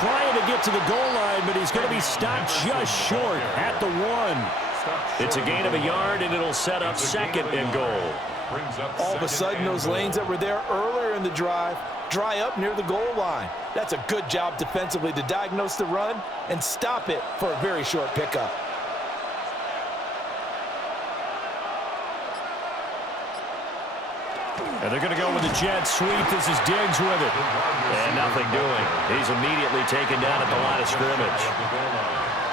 Trying to get to the goal line, but he's going to be stopped just short at the 1. It's a gain of a yard, and it'll set up 2nd and goal. All of a sudden, those lanes that were there earlier in the drive dry up near the goal line. That's a good job defensively to diagnose the run and stop it for a very short pickup. And they're going to go with the jet sweep. This is Diggs with it. And nothing doing. He's immediately taken down at the line of scrimmage.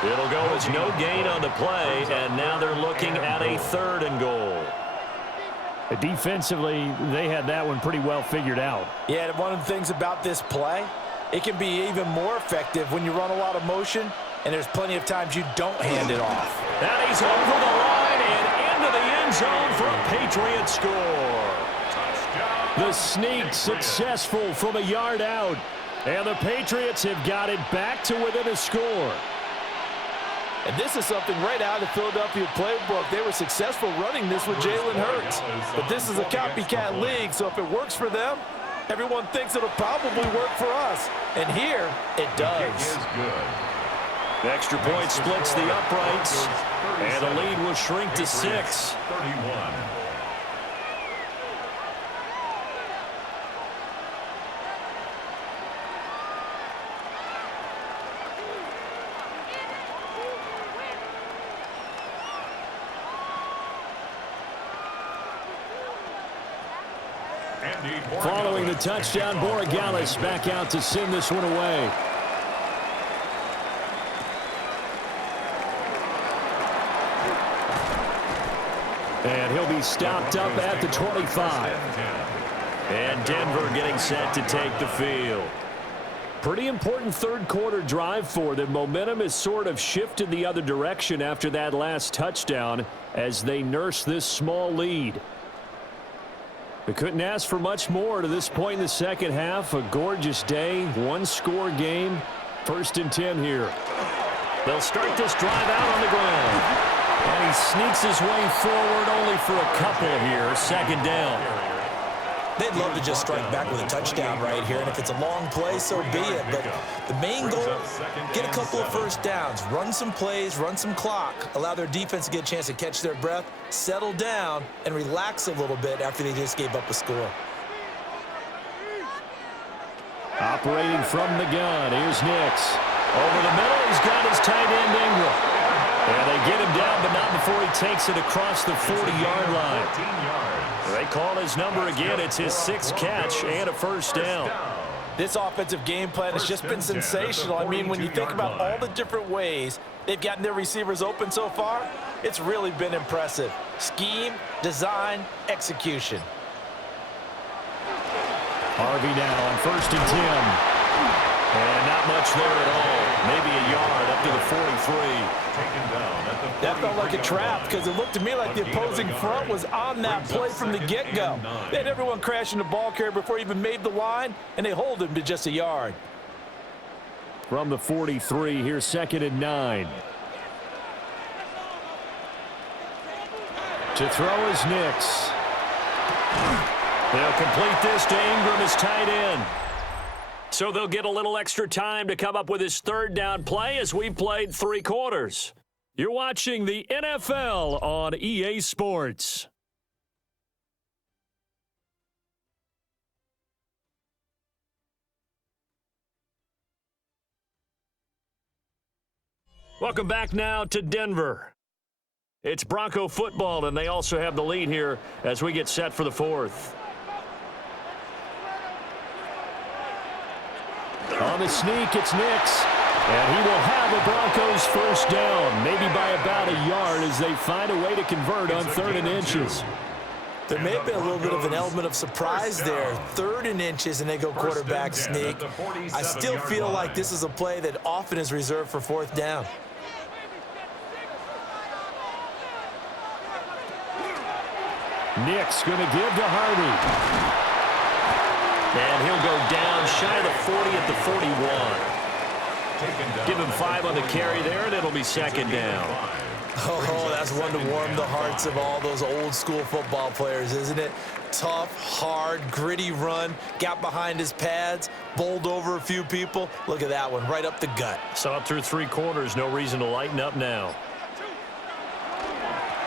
It'll go as no gain on the play, and now they're looking at a 3rd and goal. Defensively, they had that one pretty well figured out. Yeah, and one of the things about this play, it can be even more effective when you run a lot of motion, and there's plenty of times you don't hand it off. And he's over the line and into the end zone for a Patriot score. The sneak successful from a yard out, and the Patriots have got it back to within a score. And this is something right out of the Philadelphia playbook. They were successful running this with Jalen Hurts. But this is a copycat league, so if it works for them, everyone thinks it'll probably work for us. And here, it does. The extra point splits the uprights, and the lead will shrink to 6. Following the touchdown, Borregales back out to send this one away. And he'll be stopped up at the 25. And Denver getting set to take the field. Pretty important third quarter drive for them. Momentum has sort of shifted the other direction after that last touchdown as they nurse this small lead. They couldn't ask for much more to this point in the second half. A gorgeous day, one-score game. 1st and 10 here. They'll start this drive out on the ground. And he sneaks his way forward only for a couple here. 2nd down. They'd love to just strike back with a touchdown right here, and if it's a long play, so be it. But the main goal, get a couple of first downs, run some plays, run some clock, allow their defense to get a chance to catch their breath, settle down, and relax a little bit after they just gave up a score. Operating from the gun, here's Nix. Over the middle, he's got his tight end Ingram. And they get him down, but not before he takes it across the 40-yard line. They call his number again. It's his 6th catch and a 1st down. This offensive game plan has just been sensational. I mean, when you think about all the different ways they've gotten their receivers open so far, it's really been impressive. Scheme, design, execution. Harvey now on 1st and 10. And not much there at all. Maybe a yard up to the 43. That felt like a trap because it looked to me like the opposing front was on that play from the get-go. They had everyone crashing the ball carrier before he even made the line, and they hold him to just a yard. From the 43, here's 2nd and 9. To throw is Nix. They'll complete this to Ingram as tight end. So they'll get a little extra time to come up with his 3rd down play as we've played 3 quarters. You're watching the NFL on EA Sports. Welcome back now to Denver. It's Bronco football, and they also have the lead here as we get set for the 4th. On the sneak, it's Nix. And he will have a Broncos 1st down, maybe by about a yard as they find a way to convert on 3rd and inches. There may have been a little bit of an element of surprise there. 3rd and inches, and they go quarterback sneak. I still feel like this is a play that often is reserved for 4th down. Nix going to give to Harvey. And he'll go down shy of the 40 at the 41. Give him 5 on the carry there, and it'll be 2nd down. Oh, that's one to warm the hearts of all those old-school football players, isn't it? Tough, hard, gritty run, got behind his pads, bowled over a few people. Look at that one, right up the gut. Saw it through 3 quarters, no reason to lighten up now.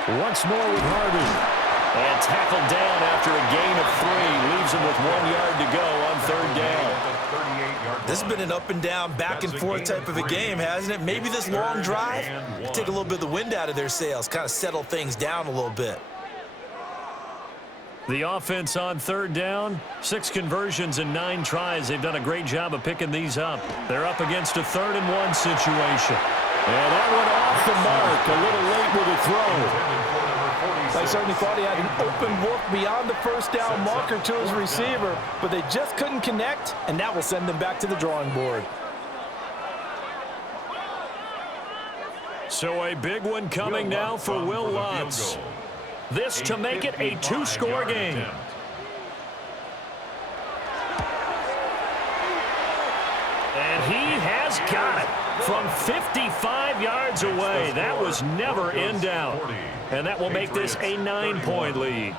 Once more with Harvey. And tackled down after a gain of 3. Leaves him with 1 yard to go on 3rd down. This has been an up-and-down, back-and-forth type of a game, hasn't it? Maybe this long drive can take a little bit of the wind out of their sails, kind of settle things down a little bit. The offense on 3rd down, 6 conversions and 9 tries. They've done a great job of picking these up. They're up against a 3rd and 1 situation. And that one off the mark, a little late with a throw. I certainly thought he had an open look beyond the 1st down marker to his receiver, but they just couldn't connect, and that will send them back to the drawing board. So a big one coming now for Will Lutz. This to make it a 2-score game. And he has got it from 55 yards away. That was never in doubt. And that will make this a 9-point lead.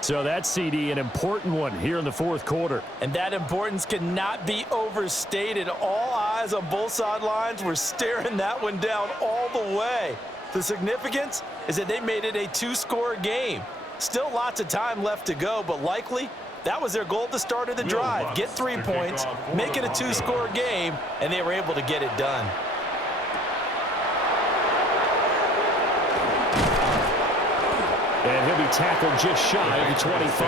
So that's, CD, an important one here in the 4th quarter. And that importance cannot be overstated. All eyes on both sidelines were staring that one down all the way. The significance is that they made it a 2-score game. Still lots of time left to go, but likely that was their goal at the start of the drive. Get 3 points, make it a 2-score game, and they were able to get it done. And he'll be tackled just shy of the 25.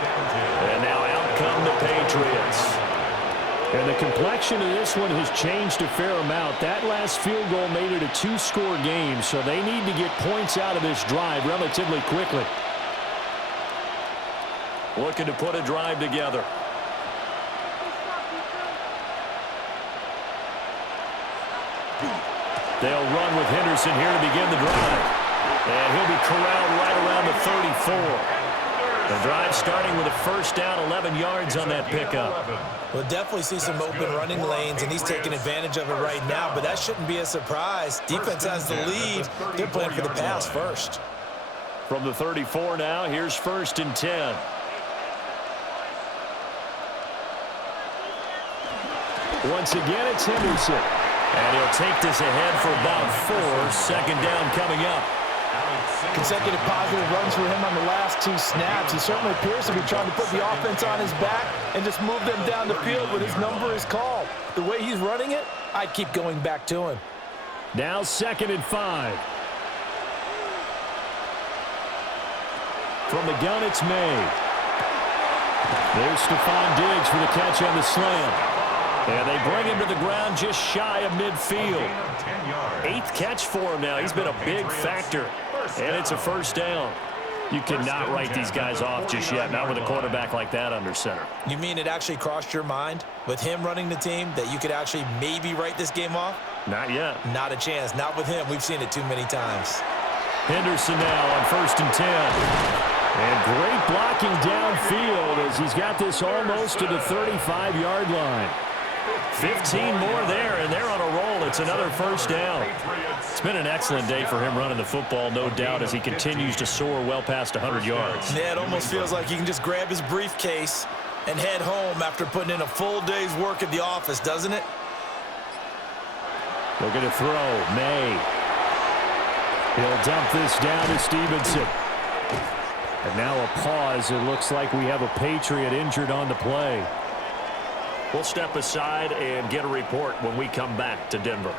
And now out come the Patriots. And the complexion of this one has changed a fair amount. That last field goal made it a two-score game, so they need to get points out of this drive relatively quickly. Looking to put a drive together. They'll run with Henderson here to begin the drive. And he'll be corralled right around the 34. The drive starting with a first down, 11 yards on that pickup. We'll definitely see some open running lanes, and he's taking advantage of it right now, but that shouldn't be a surprise. Defense has the lead. They're playing for the pass first. From the 34 now, here's 1st and 10. Once again, it's Henderson. And he'll take this ahead for about 4. Second down coming up. Consecutive positive runs for him on the last 2 snaps. He certainly appears to be trying to put the offense on his back and just move them down the field when his number is called. The way he's running it, I'd keep going back to him. Now 2nd and 5. From the gun, it's May. There's Stephon Diggs for the catch on the slam. And they bring him to the ground just shy of midfield. 8th catch for him now. He's been a big factor. And it's a first down. You cannot write these guys off just yet, not with a quarterback like that under center. You mean it actually crossed your mind with him running the team that you could actually maybe write this game off? Not yet. Not a chance. Not with him. We've seen it too many times. Henderson now on 1st and 10. And great blocking downfield as he's got this almost to the 35-yard line. 15 more there, and they're on a roll. It's another first down. It's been an excellent day for him running the football, no doubt, as he continues to soar well past 100 yards. Yeah, it almost feels like he can just grab his briefcase and head home after putting in a full day's work at the office, doesn't it? Looking to throw. May. He'll dump this down to Stevenson. And now a pause. It looks like we have a Patriot injured on the play. We'll step aside and get a report when we come back to Denver.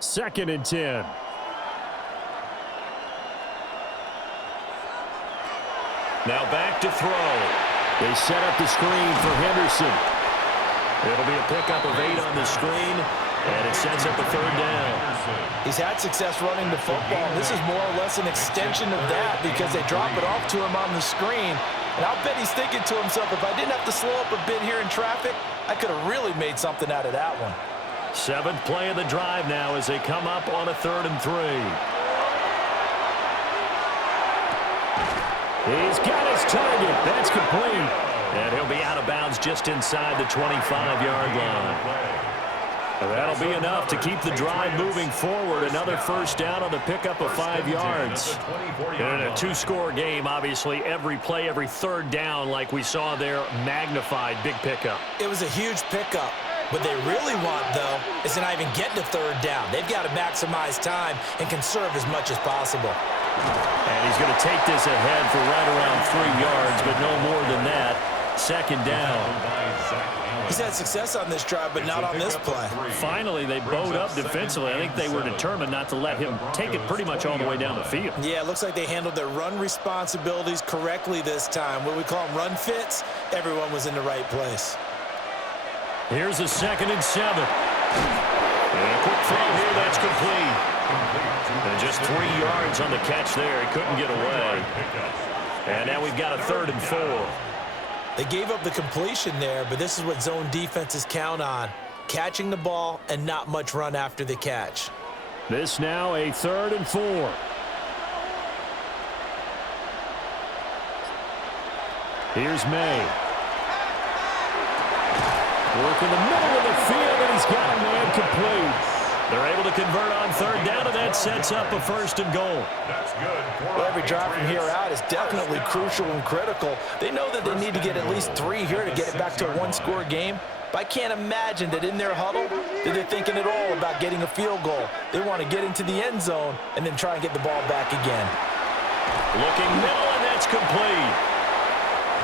Second and 10. Now back to throw. They set up the screen for Henderson. It'll be a pickup of 8 on the screen, and it sets up a 3rd down. He's had success running the football. This is more or less an extension of that because they drop it off to him on the screen. And I'll bet he's thinking to himself, if I didn't have to slow up a bit here in traffic, I could have really made something out of that one. 7th play of the drive now as they come up on a 3rd and 3. He's got his target. That's complete. And he'll be out of bounds just inside the 25-yard line. And that'll be enough to keep the drive moving forward. Another first down on the pickup of 5 yards. And in a 2-score game, obviously, every play, every 3rd down, like we saw there, magnified. Big pickup. It was a huge pickup. What they really want, though, is to not even get to 3rd down. They've got to maximize time and conserve as much as possible. And he's going to take this ahead for right around 3 yards, but no more than that. 2nd down. He's had success on this drive, but not on this play. Finally, they bowed up defensively. I think they were determined not to let him take it pretty much all the way down the field. Yeah, it looks like they handled their run responsibilities correctly this time. What we call them run fits, everyone was in the right place. Here's a 2nd and 7. And a quick throw here, that's complete. And just 3 yards on the catch there. He couldn't get away. And now we've got a 3rd and 4. They gave up the completion there, but this is what zone defenses count on. Catching the ball and not much run after the catch. This now a 3rd and 4. Here's May. Work in the middle of the field, and he's got a man complete. They're able to convert on 3rd down, and that sets up a 1st and goal. That's good. Well, every drive from here out is definitely crucial and critical. They know that they need to get at least 3 here to get it back to a 1-score game. But I can't imagine that in their huddle that they're thinking at all about getting a field goal. They want to get into the end zone and then try and get the ball back again. Looking middle, and that's complete.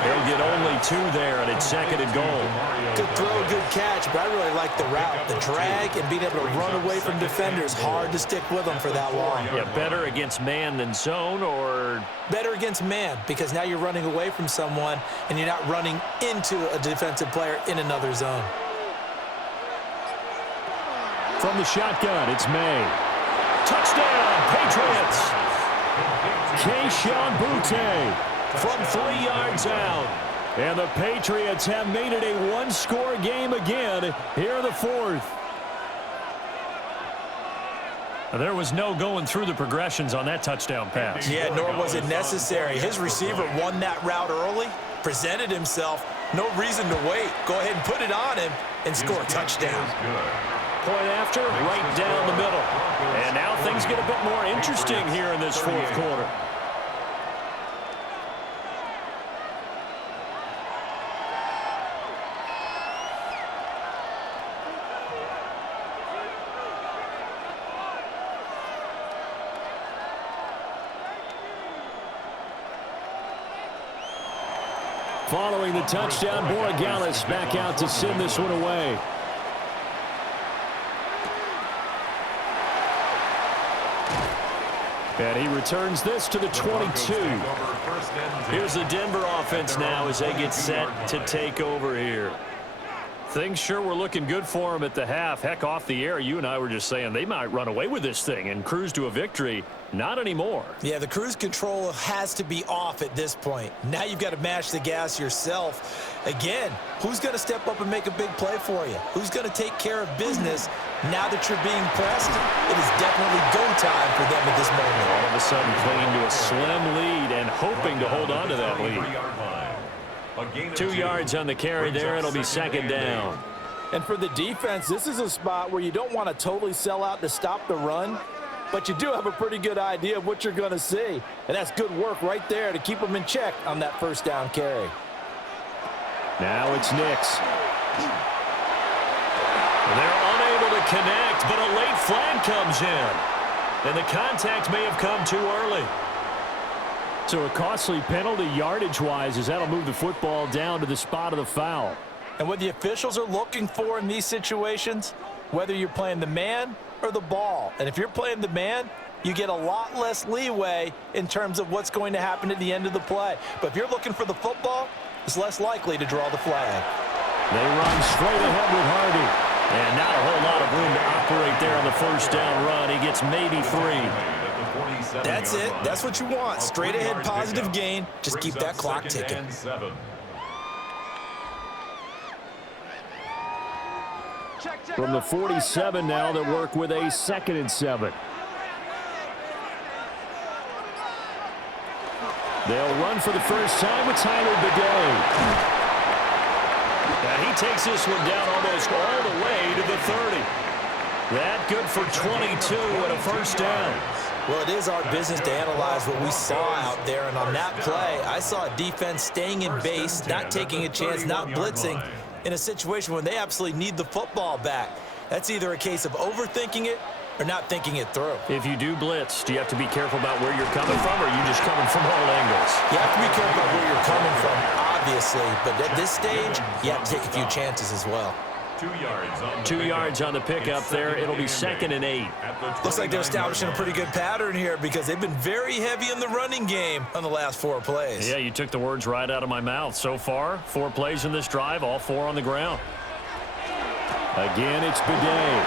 They'll get only 2 there, and it's 2nd and goal. Good throw, good catch, but I really like the route. The drag and being able to run away from defenders, hard to stick with them for that long. Yeah, better against man than zone, or? Better against man, because now you're running away from someone, and you're not running into a defensive player in another zone. From the shotgun, it's May. Touchdown, Patriots! Keyshawn Boutte from 3 yards out. And the Patriots have made it a 1-score game again here in the 4th. There was no going through the progressions on that touchdown pass. Yeah, nor was it necessary. His receiver won that route early, presented himself, no reason to wait. Go ahead and put it on him and score a touchdown. Point after, right down the middle. And now things get a bit more interesting here in this 4th quarter. Following the touchdown, Borregales back out to send this one away. And he returns this to the 22. Here's the Denver offense now as they get set to take over here. Things sure were looking good for them at the half. Heck, off the air, you and I were just saying they might run away with this thing and cruise to a victory. Not anymore. Yeah, the cruise control has to be off at this point. Now you've got to mash the gas yourself. Again, who's going to step up and make a big play for you? Who's going to take care of business now that you're being pressed? It is definitely go time for them at this moment. All of a sudden clinging to a slim lead and hoping to hold on to that lead. 2 yards on the carry there. It'll be 2nd down. And for the defense, this is a spot where you don't want to totally sell out to stop the run, but you do have a pretty good idea of what you're going to see. And that's good work right there to keep them in check on that 1st down carry. Now it's Nix. They're unable to connect, but a late flag comes in. And the contact may have come too early. So a costly penalty yardage-wise as that'll move the football down to the spot of the foul. And what the officials are looking for in these situations, whether you're playing the man or the ball. And if you're playing the man, you get a lot less leeway in terms of what's going to happen at the end of the play. But if you're looking for the football, it's less likely to draw the flag. They run straight ahead with Hardy. And not a whole lot of room to operate there on the 1st down run. He gets maybe 3. That's it. That's what you want. Straight ahead positive gain. Just keep that clock ticking. From the 47 now, they work with a 2nd and 7. They'll run for the first time with Tyler Bidet. And he takes this one down almost all the way to the 30. That good for 22 and a 1st down. Well, it is our business to analyze what we saw out there, and on that play, I saw a defense staying in base, not taking a chance, not blitzing, in a situation when they absolutely need the football back. That's either a case of overthinking it or not thinking it through. If you do blitz, do you have to be careful about where you're coming from, or are you just coming from all angles? You have to be careful about where you're coming from, obviously, but at this stage, you have to take a few chances as well. 2 yards on the pickup there. It'll be 2nd and 8. Looks like they're establishing a pretty good pattern here because they've been very heavy in the running game on the last 4 plays. Yeah, you took the words right out of my mouth. So far, 4 plays in this drive, all 4 on the ground. Again, it's Bidet.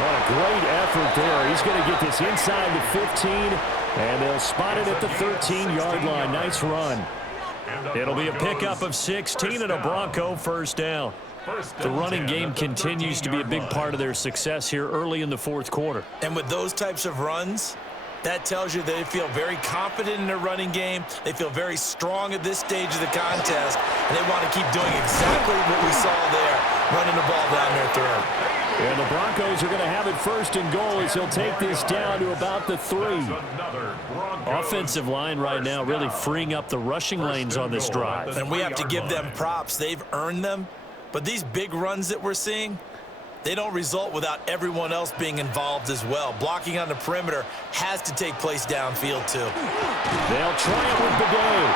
What a great effort there. He's going to get this inside the 15, and they'll spot it at the 13-yard line. Nice run. It'll be a pickup of 16 and a Bronco 1st down. The running game continues to be a big part of their success here early in the 4th quarter. And with those types of runs, that tells you they feel very confident in their running game. They feel very strong at this stage of the contest, and they want to keep doing exactly what we saw there, running the ball down their throat. And the Broncos are going to have it first and goal as he'll take this down to about the 3. Offensive line right now really freeing up the rushing lanes on this drive. And we have to give them props. They've earned them. But these big runs that we're seeing, they don't result without everyone else being involved as well. Blocking on the perimeter has to take place downfield, too. They'll try it with Bidet.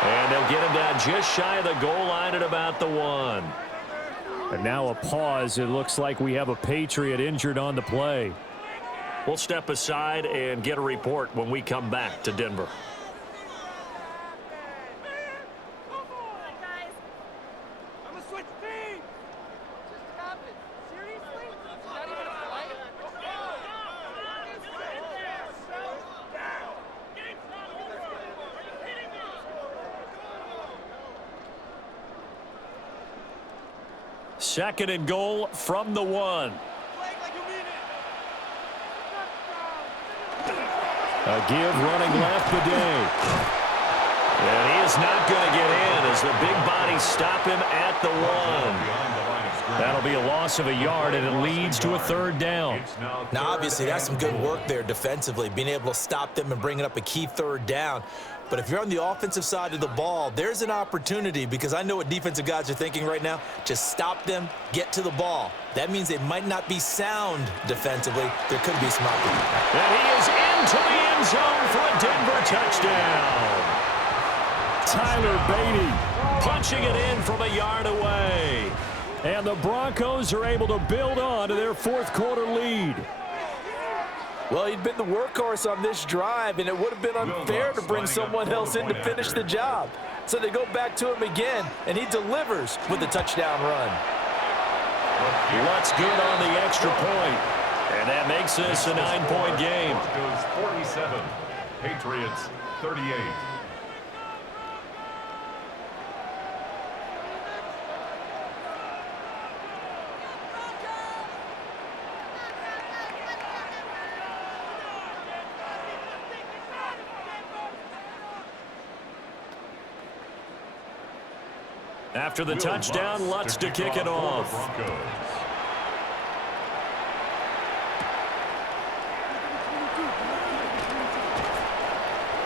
And they'll get him down just shy of the goal line at about the 1. And now a pause. It looks like we have a Patriot injured on the play. We'll step aside and get a report when we come back to Denver. Second and goal from the 1. A give running left, Bidet. And he is not going to get in as the big bodies stop him at the 1. That'll be a loss of a yard, and it leads to a 3rd down. Now, obviously, that's some good work there defensively, being able to stop them and bringing up a key 3rd down. But if you're on the offensive side of the ball, there's an opportunity, because I know what defensive guys are thinking right now. Just stop them, get to the ball. That means they might not be sound defensively. There could be some opportunity. And he is into the end zone for a Denver touchdown. Tyler Beatty punching it in from a yard away. And the Broncos are able to build on to their 4th quarter lead. Well, he'd been the workhorse on this drive, and it would have been unfair to bring someone else in to finish the job. So they go back to him again, and he delivers with a touchdown run. What's good on the extra point? And that makes this a 9-point game. Broncos 47, Patriots 38. After the touchdown, Lutz to kick it off.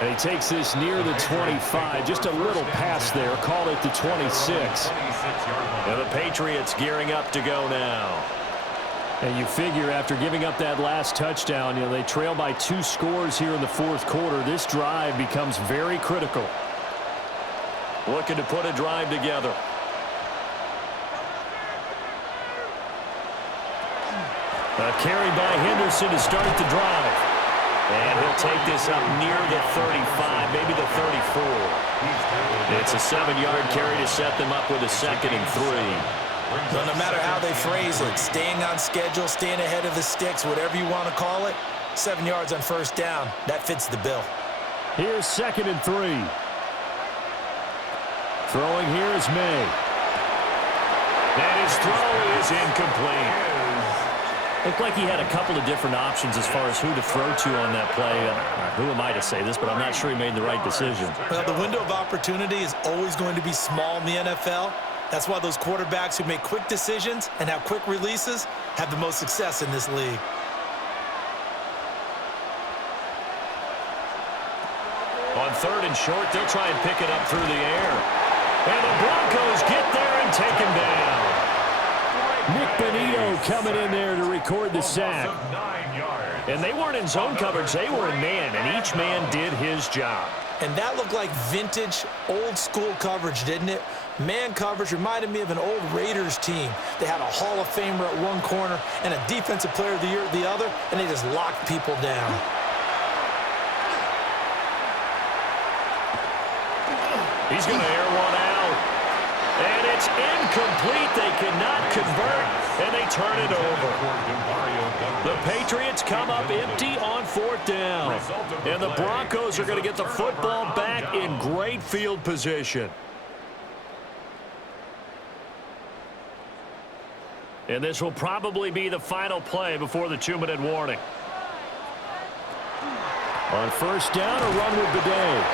And he takes this near the 25. Just a little pass there. Call it the 26. And the Patriots gearing up to go now. And you figure after giving up that last touchdown, they trail by 2 scores here in the 4th quarter. This drive becomes very critical. Looking to put a drive together. A carry by Henderson to start the drive. And he'll take this up near the 35, maybe the 34. It's a 7-yard carry to set them up with a 2nd and 3. Well, no matter how they phrase it, staying on schedule, staying ahead of the sticks, whatever you want to call it, 7 yards on 1st down, that fits the bill. Here's 2nd and 3. Throwing here is May. And his throw is incomplete. Looked like he had a couple of different options as far as who to throw to on that play. Who am I to say this, but I'm not sure he made the right decision. Well, the window of opportunity is always going to be small in the NFL. That's why those quarterbacks who make quick decisions and have quick releases have the most success in this league. On 3rd and short, they'll try and pick it up through the air. And the Broncos get there and take him down. Nick Benito coming in there to record the sack. And they weren't in zone coverage. They were in man, and each man did his job. And that looked like vintage, old-school coverage, didn't it? Man coverage reminded me of an old Raiders team. They had a Hall of Famer at one corner and a Defensive Player of the Year at the other, and they just locked people down. He's going to air one out. And it's incomplete. They cannot convert, and they turn it over. The Patriots come up empty on 4th down. And the Broncos are going to get the football back in great field position. And this will probably be the final play before the 2-minute warning. On 1st down, a run with Bidet.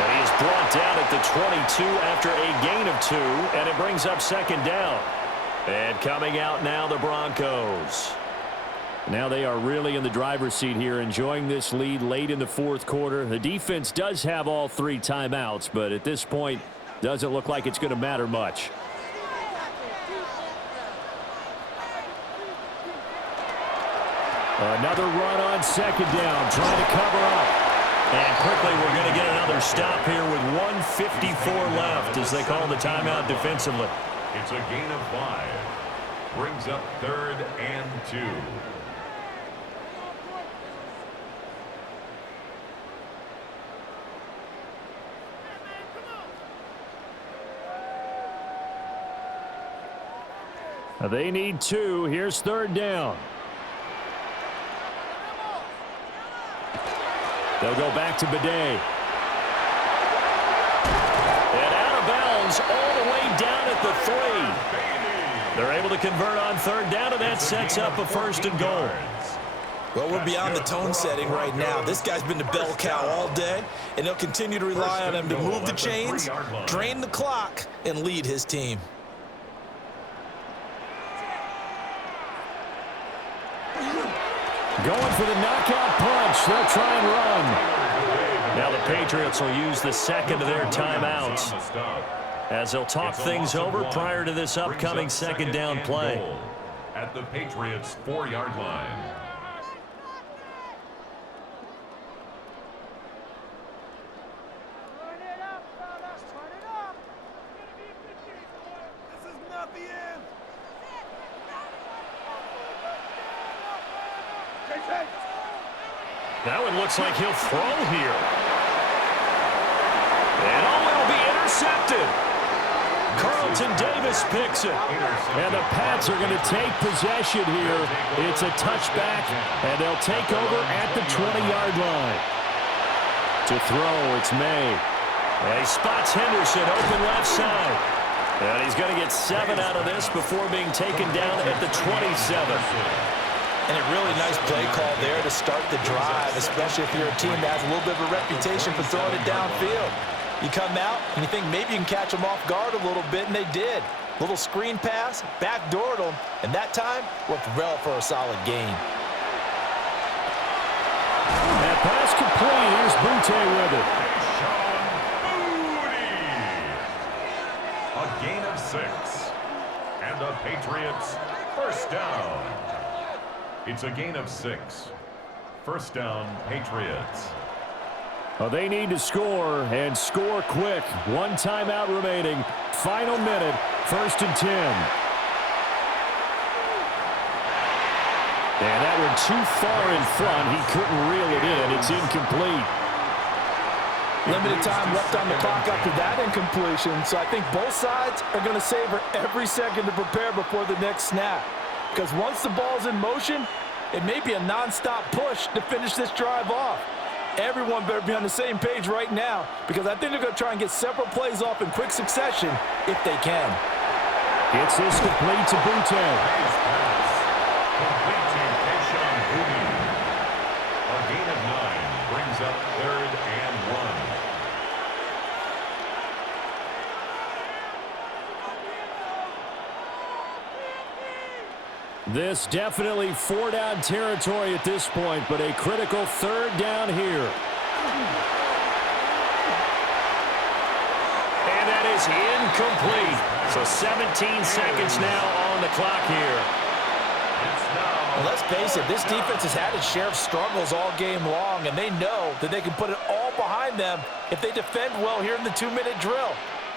And he is brought down at the 22 after a gain of 2, and it brings up 2nd down. And coming out now, the Broncos. Now they are really in the driver's seat here, enjoying this lead late in the fourth quarter. The defense does have all 3 timeouts, but at this point, doesn't look like it's going to matter much. Another run on second down, trying to cover up. And quickly we're going to get another stop here with 1:54 left as they call the timeout defensively. It's a gain of 5. Brings up 3rd and 2. They need 2. Here's 3rd down. They'll go back to Bidet. And out of bounds all the way down at the 3. They're able to convert on 3rd down, and that sets up a 1st and goal. Well, we're beyond the tone setting right now. This guy's been the bell cow all day, and they'll continue to rely on him to move the chains, drain the clock, and lead his team. Going for the knockout punch. They'll try and run. Now the Patriots will use the second of their timeouts as they'll talk things over prior to this upcoming second down play. At the Patriots' 4-yard line. This is not the end. That one looks like he'll throw here. And it'll be intercepted. Carlton Davis picks it. And the Pats are going to take possession here. It's a touchback, and they'll take over at the 20-yard line. To throw, it's May. And he spots Henderson open left side. And he's going to get 7 out of this before being taken down at the 27. And a really nice play call there to start the drive, especially if you're a team that has a little bit of a reputation for throwing it downfield. You come out and you think maybe you can catch them off guard a little bit, and they did. Little screen pass, backdoored them, and that time worked well for a solid gain. That pass complete. Here's Butte with it. A gain of 6. And the Patriots 1st down. It's a gain of 6. 1st down, Patriots. Well, they need to score, and score quick. 1 timeout remaining. Final minute, 1st and 10. And that one too far in front. He couldn't reel it in. It's incomplete. Limited time left on the clock after that incompletion, so I think both sides are going to savor every second to prepare before the next snap. Because once the ball's in motion, it may be a non-stop push to finish this drive off. Everyone better be on the same page right now, because I think they're going to try and get several plays off in quick succession if they can. It's this complete to Butte. Complete to Keishon Boutte. A gain of 9 brings up 3rd and 1. This definitely 4-down territory at this point, but a critical 3rd down here. And that is incomplete. So 17 seconds now on the clock here. Well, let's face it, this defense has had its share of struggles all game long, and they know that they can put it all behind them if they defend well here in the 2-minute drill.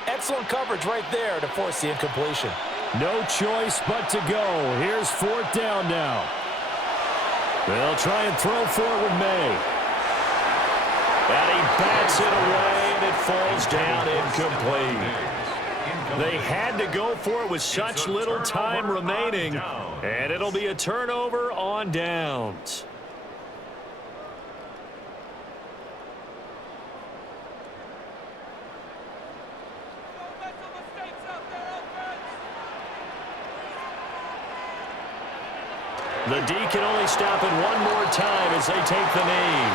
Excellent coverage right there to force the incompletion. No choice but to go. Here's 4th down now. They'll try and throw for it with May. And he bats it away, and it falls down incomplete. They had to go for it with such little time remaining, and it'll be a turnover on downs. The D can only stop it one more time as they take the knee.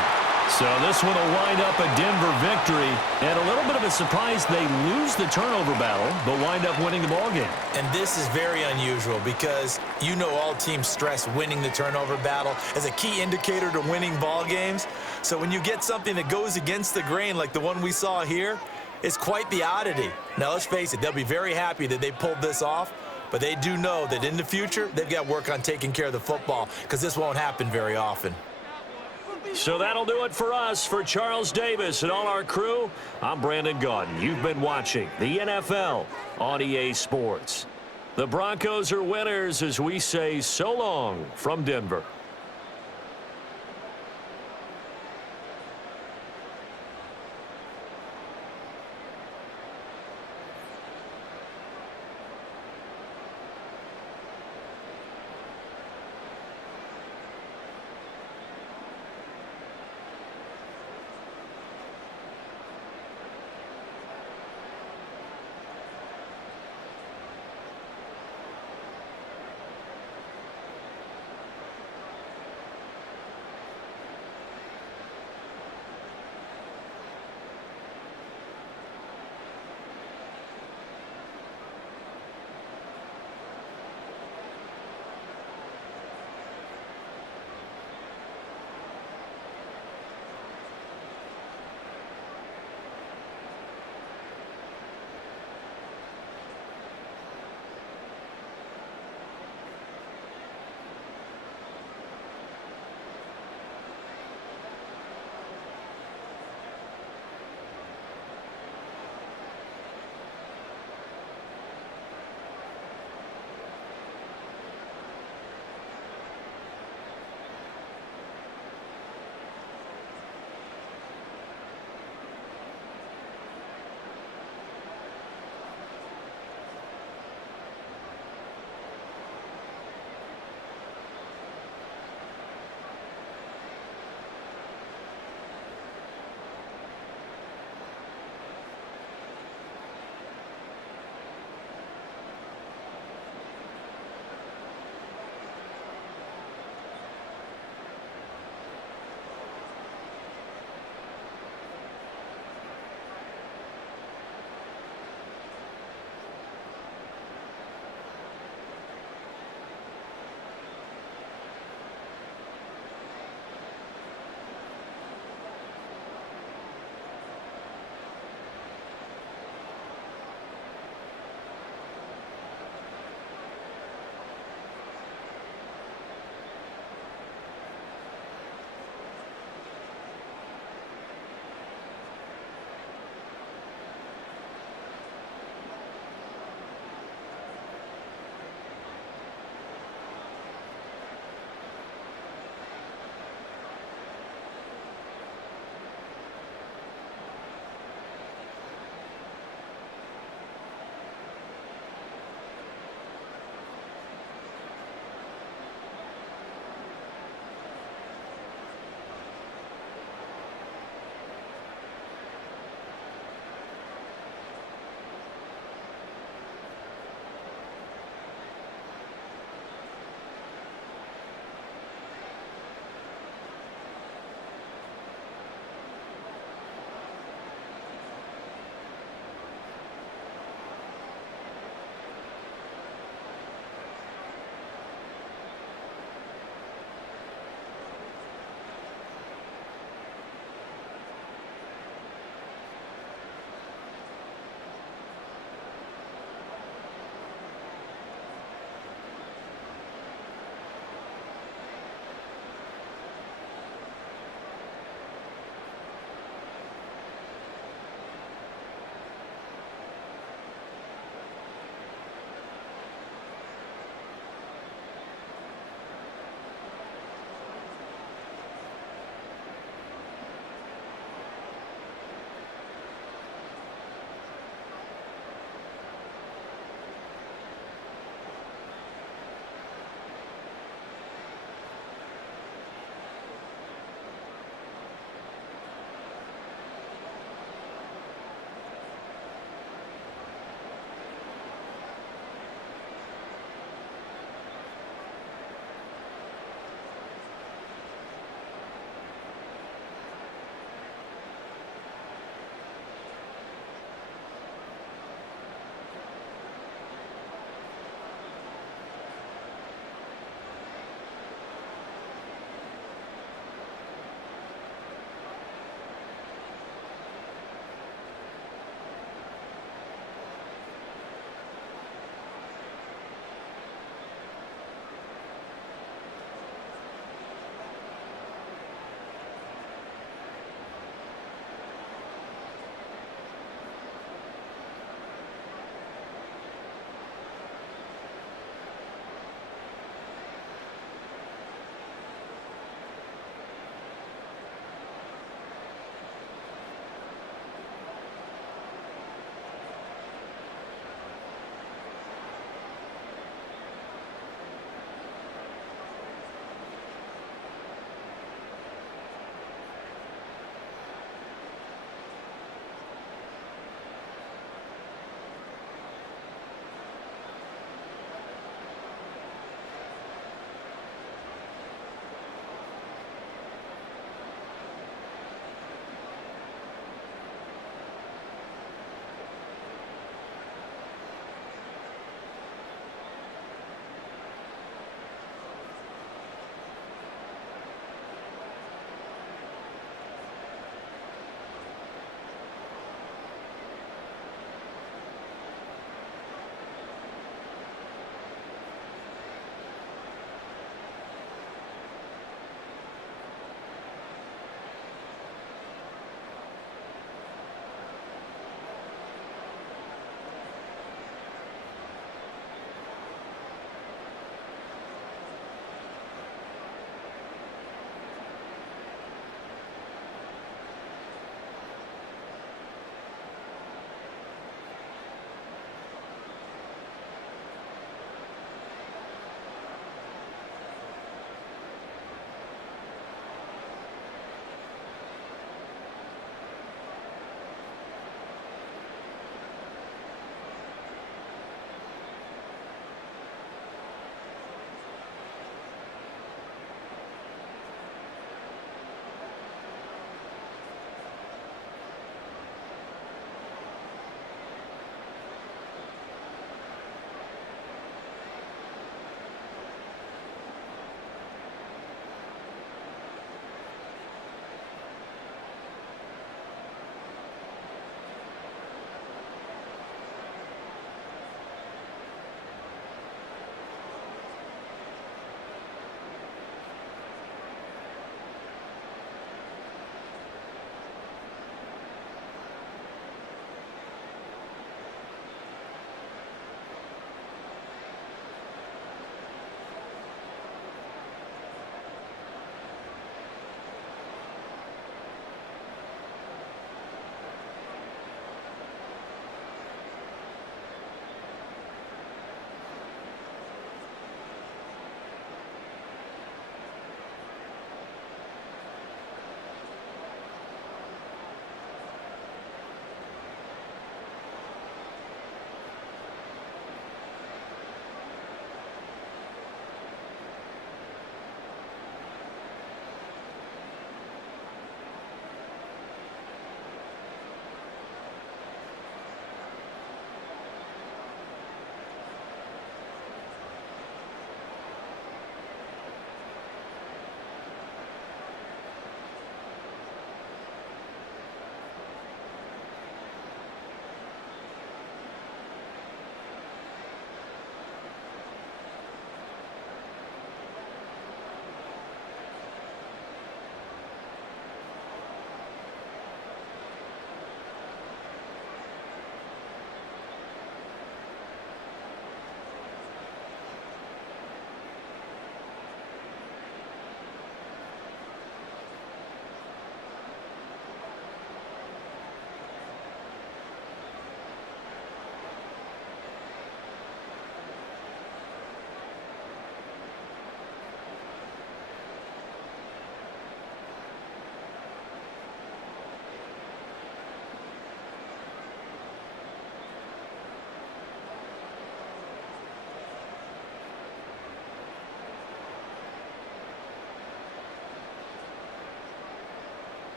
So this one will wind up a Denver victory, and a little bit of a surprise they lose the turnover battle, but wind up winning the ballgame. And this is very unusual because you know all teams stress winning the turnover battle as a key indicator to winning ball games. So when you get something that goes against the grain like the one we saw here, it's quite the oddity. Now let's face it, they'll be very happy that they pulled this off, but they do know that in the future they've got work on taking care of the football because this won't happen very often. So that'll do it for us. For Charles Davis and all our crew, I'm Brandon Gaudin. You've been watching the NFL on EA Sports. The Broncos are winners as we say so long from Denver.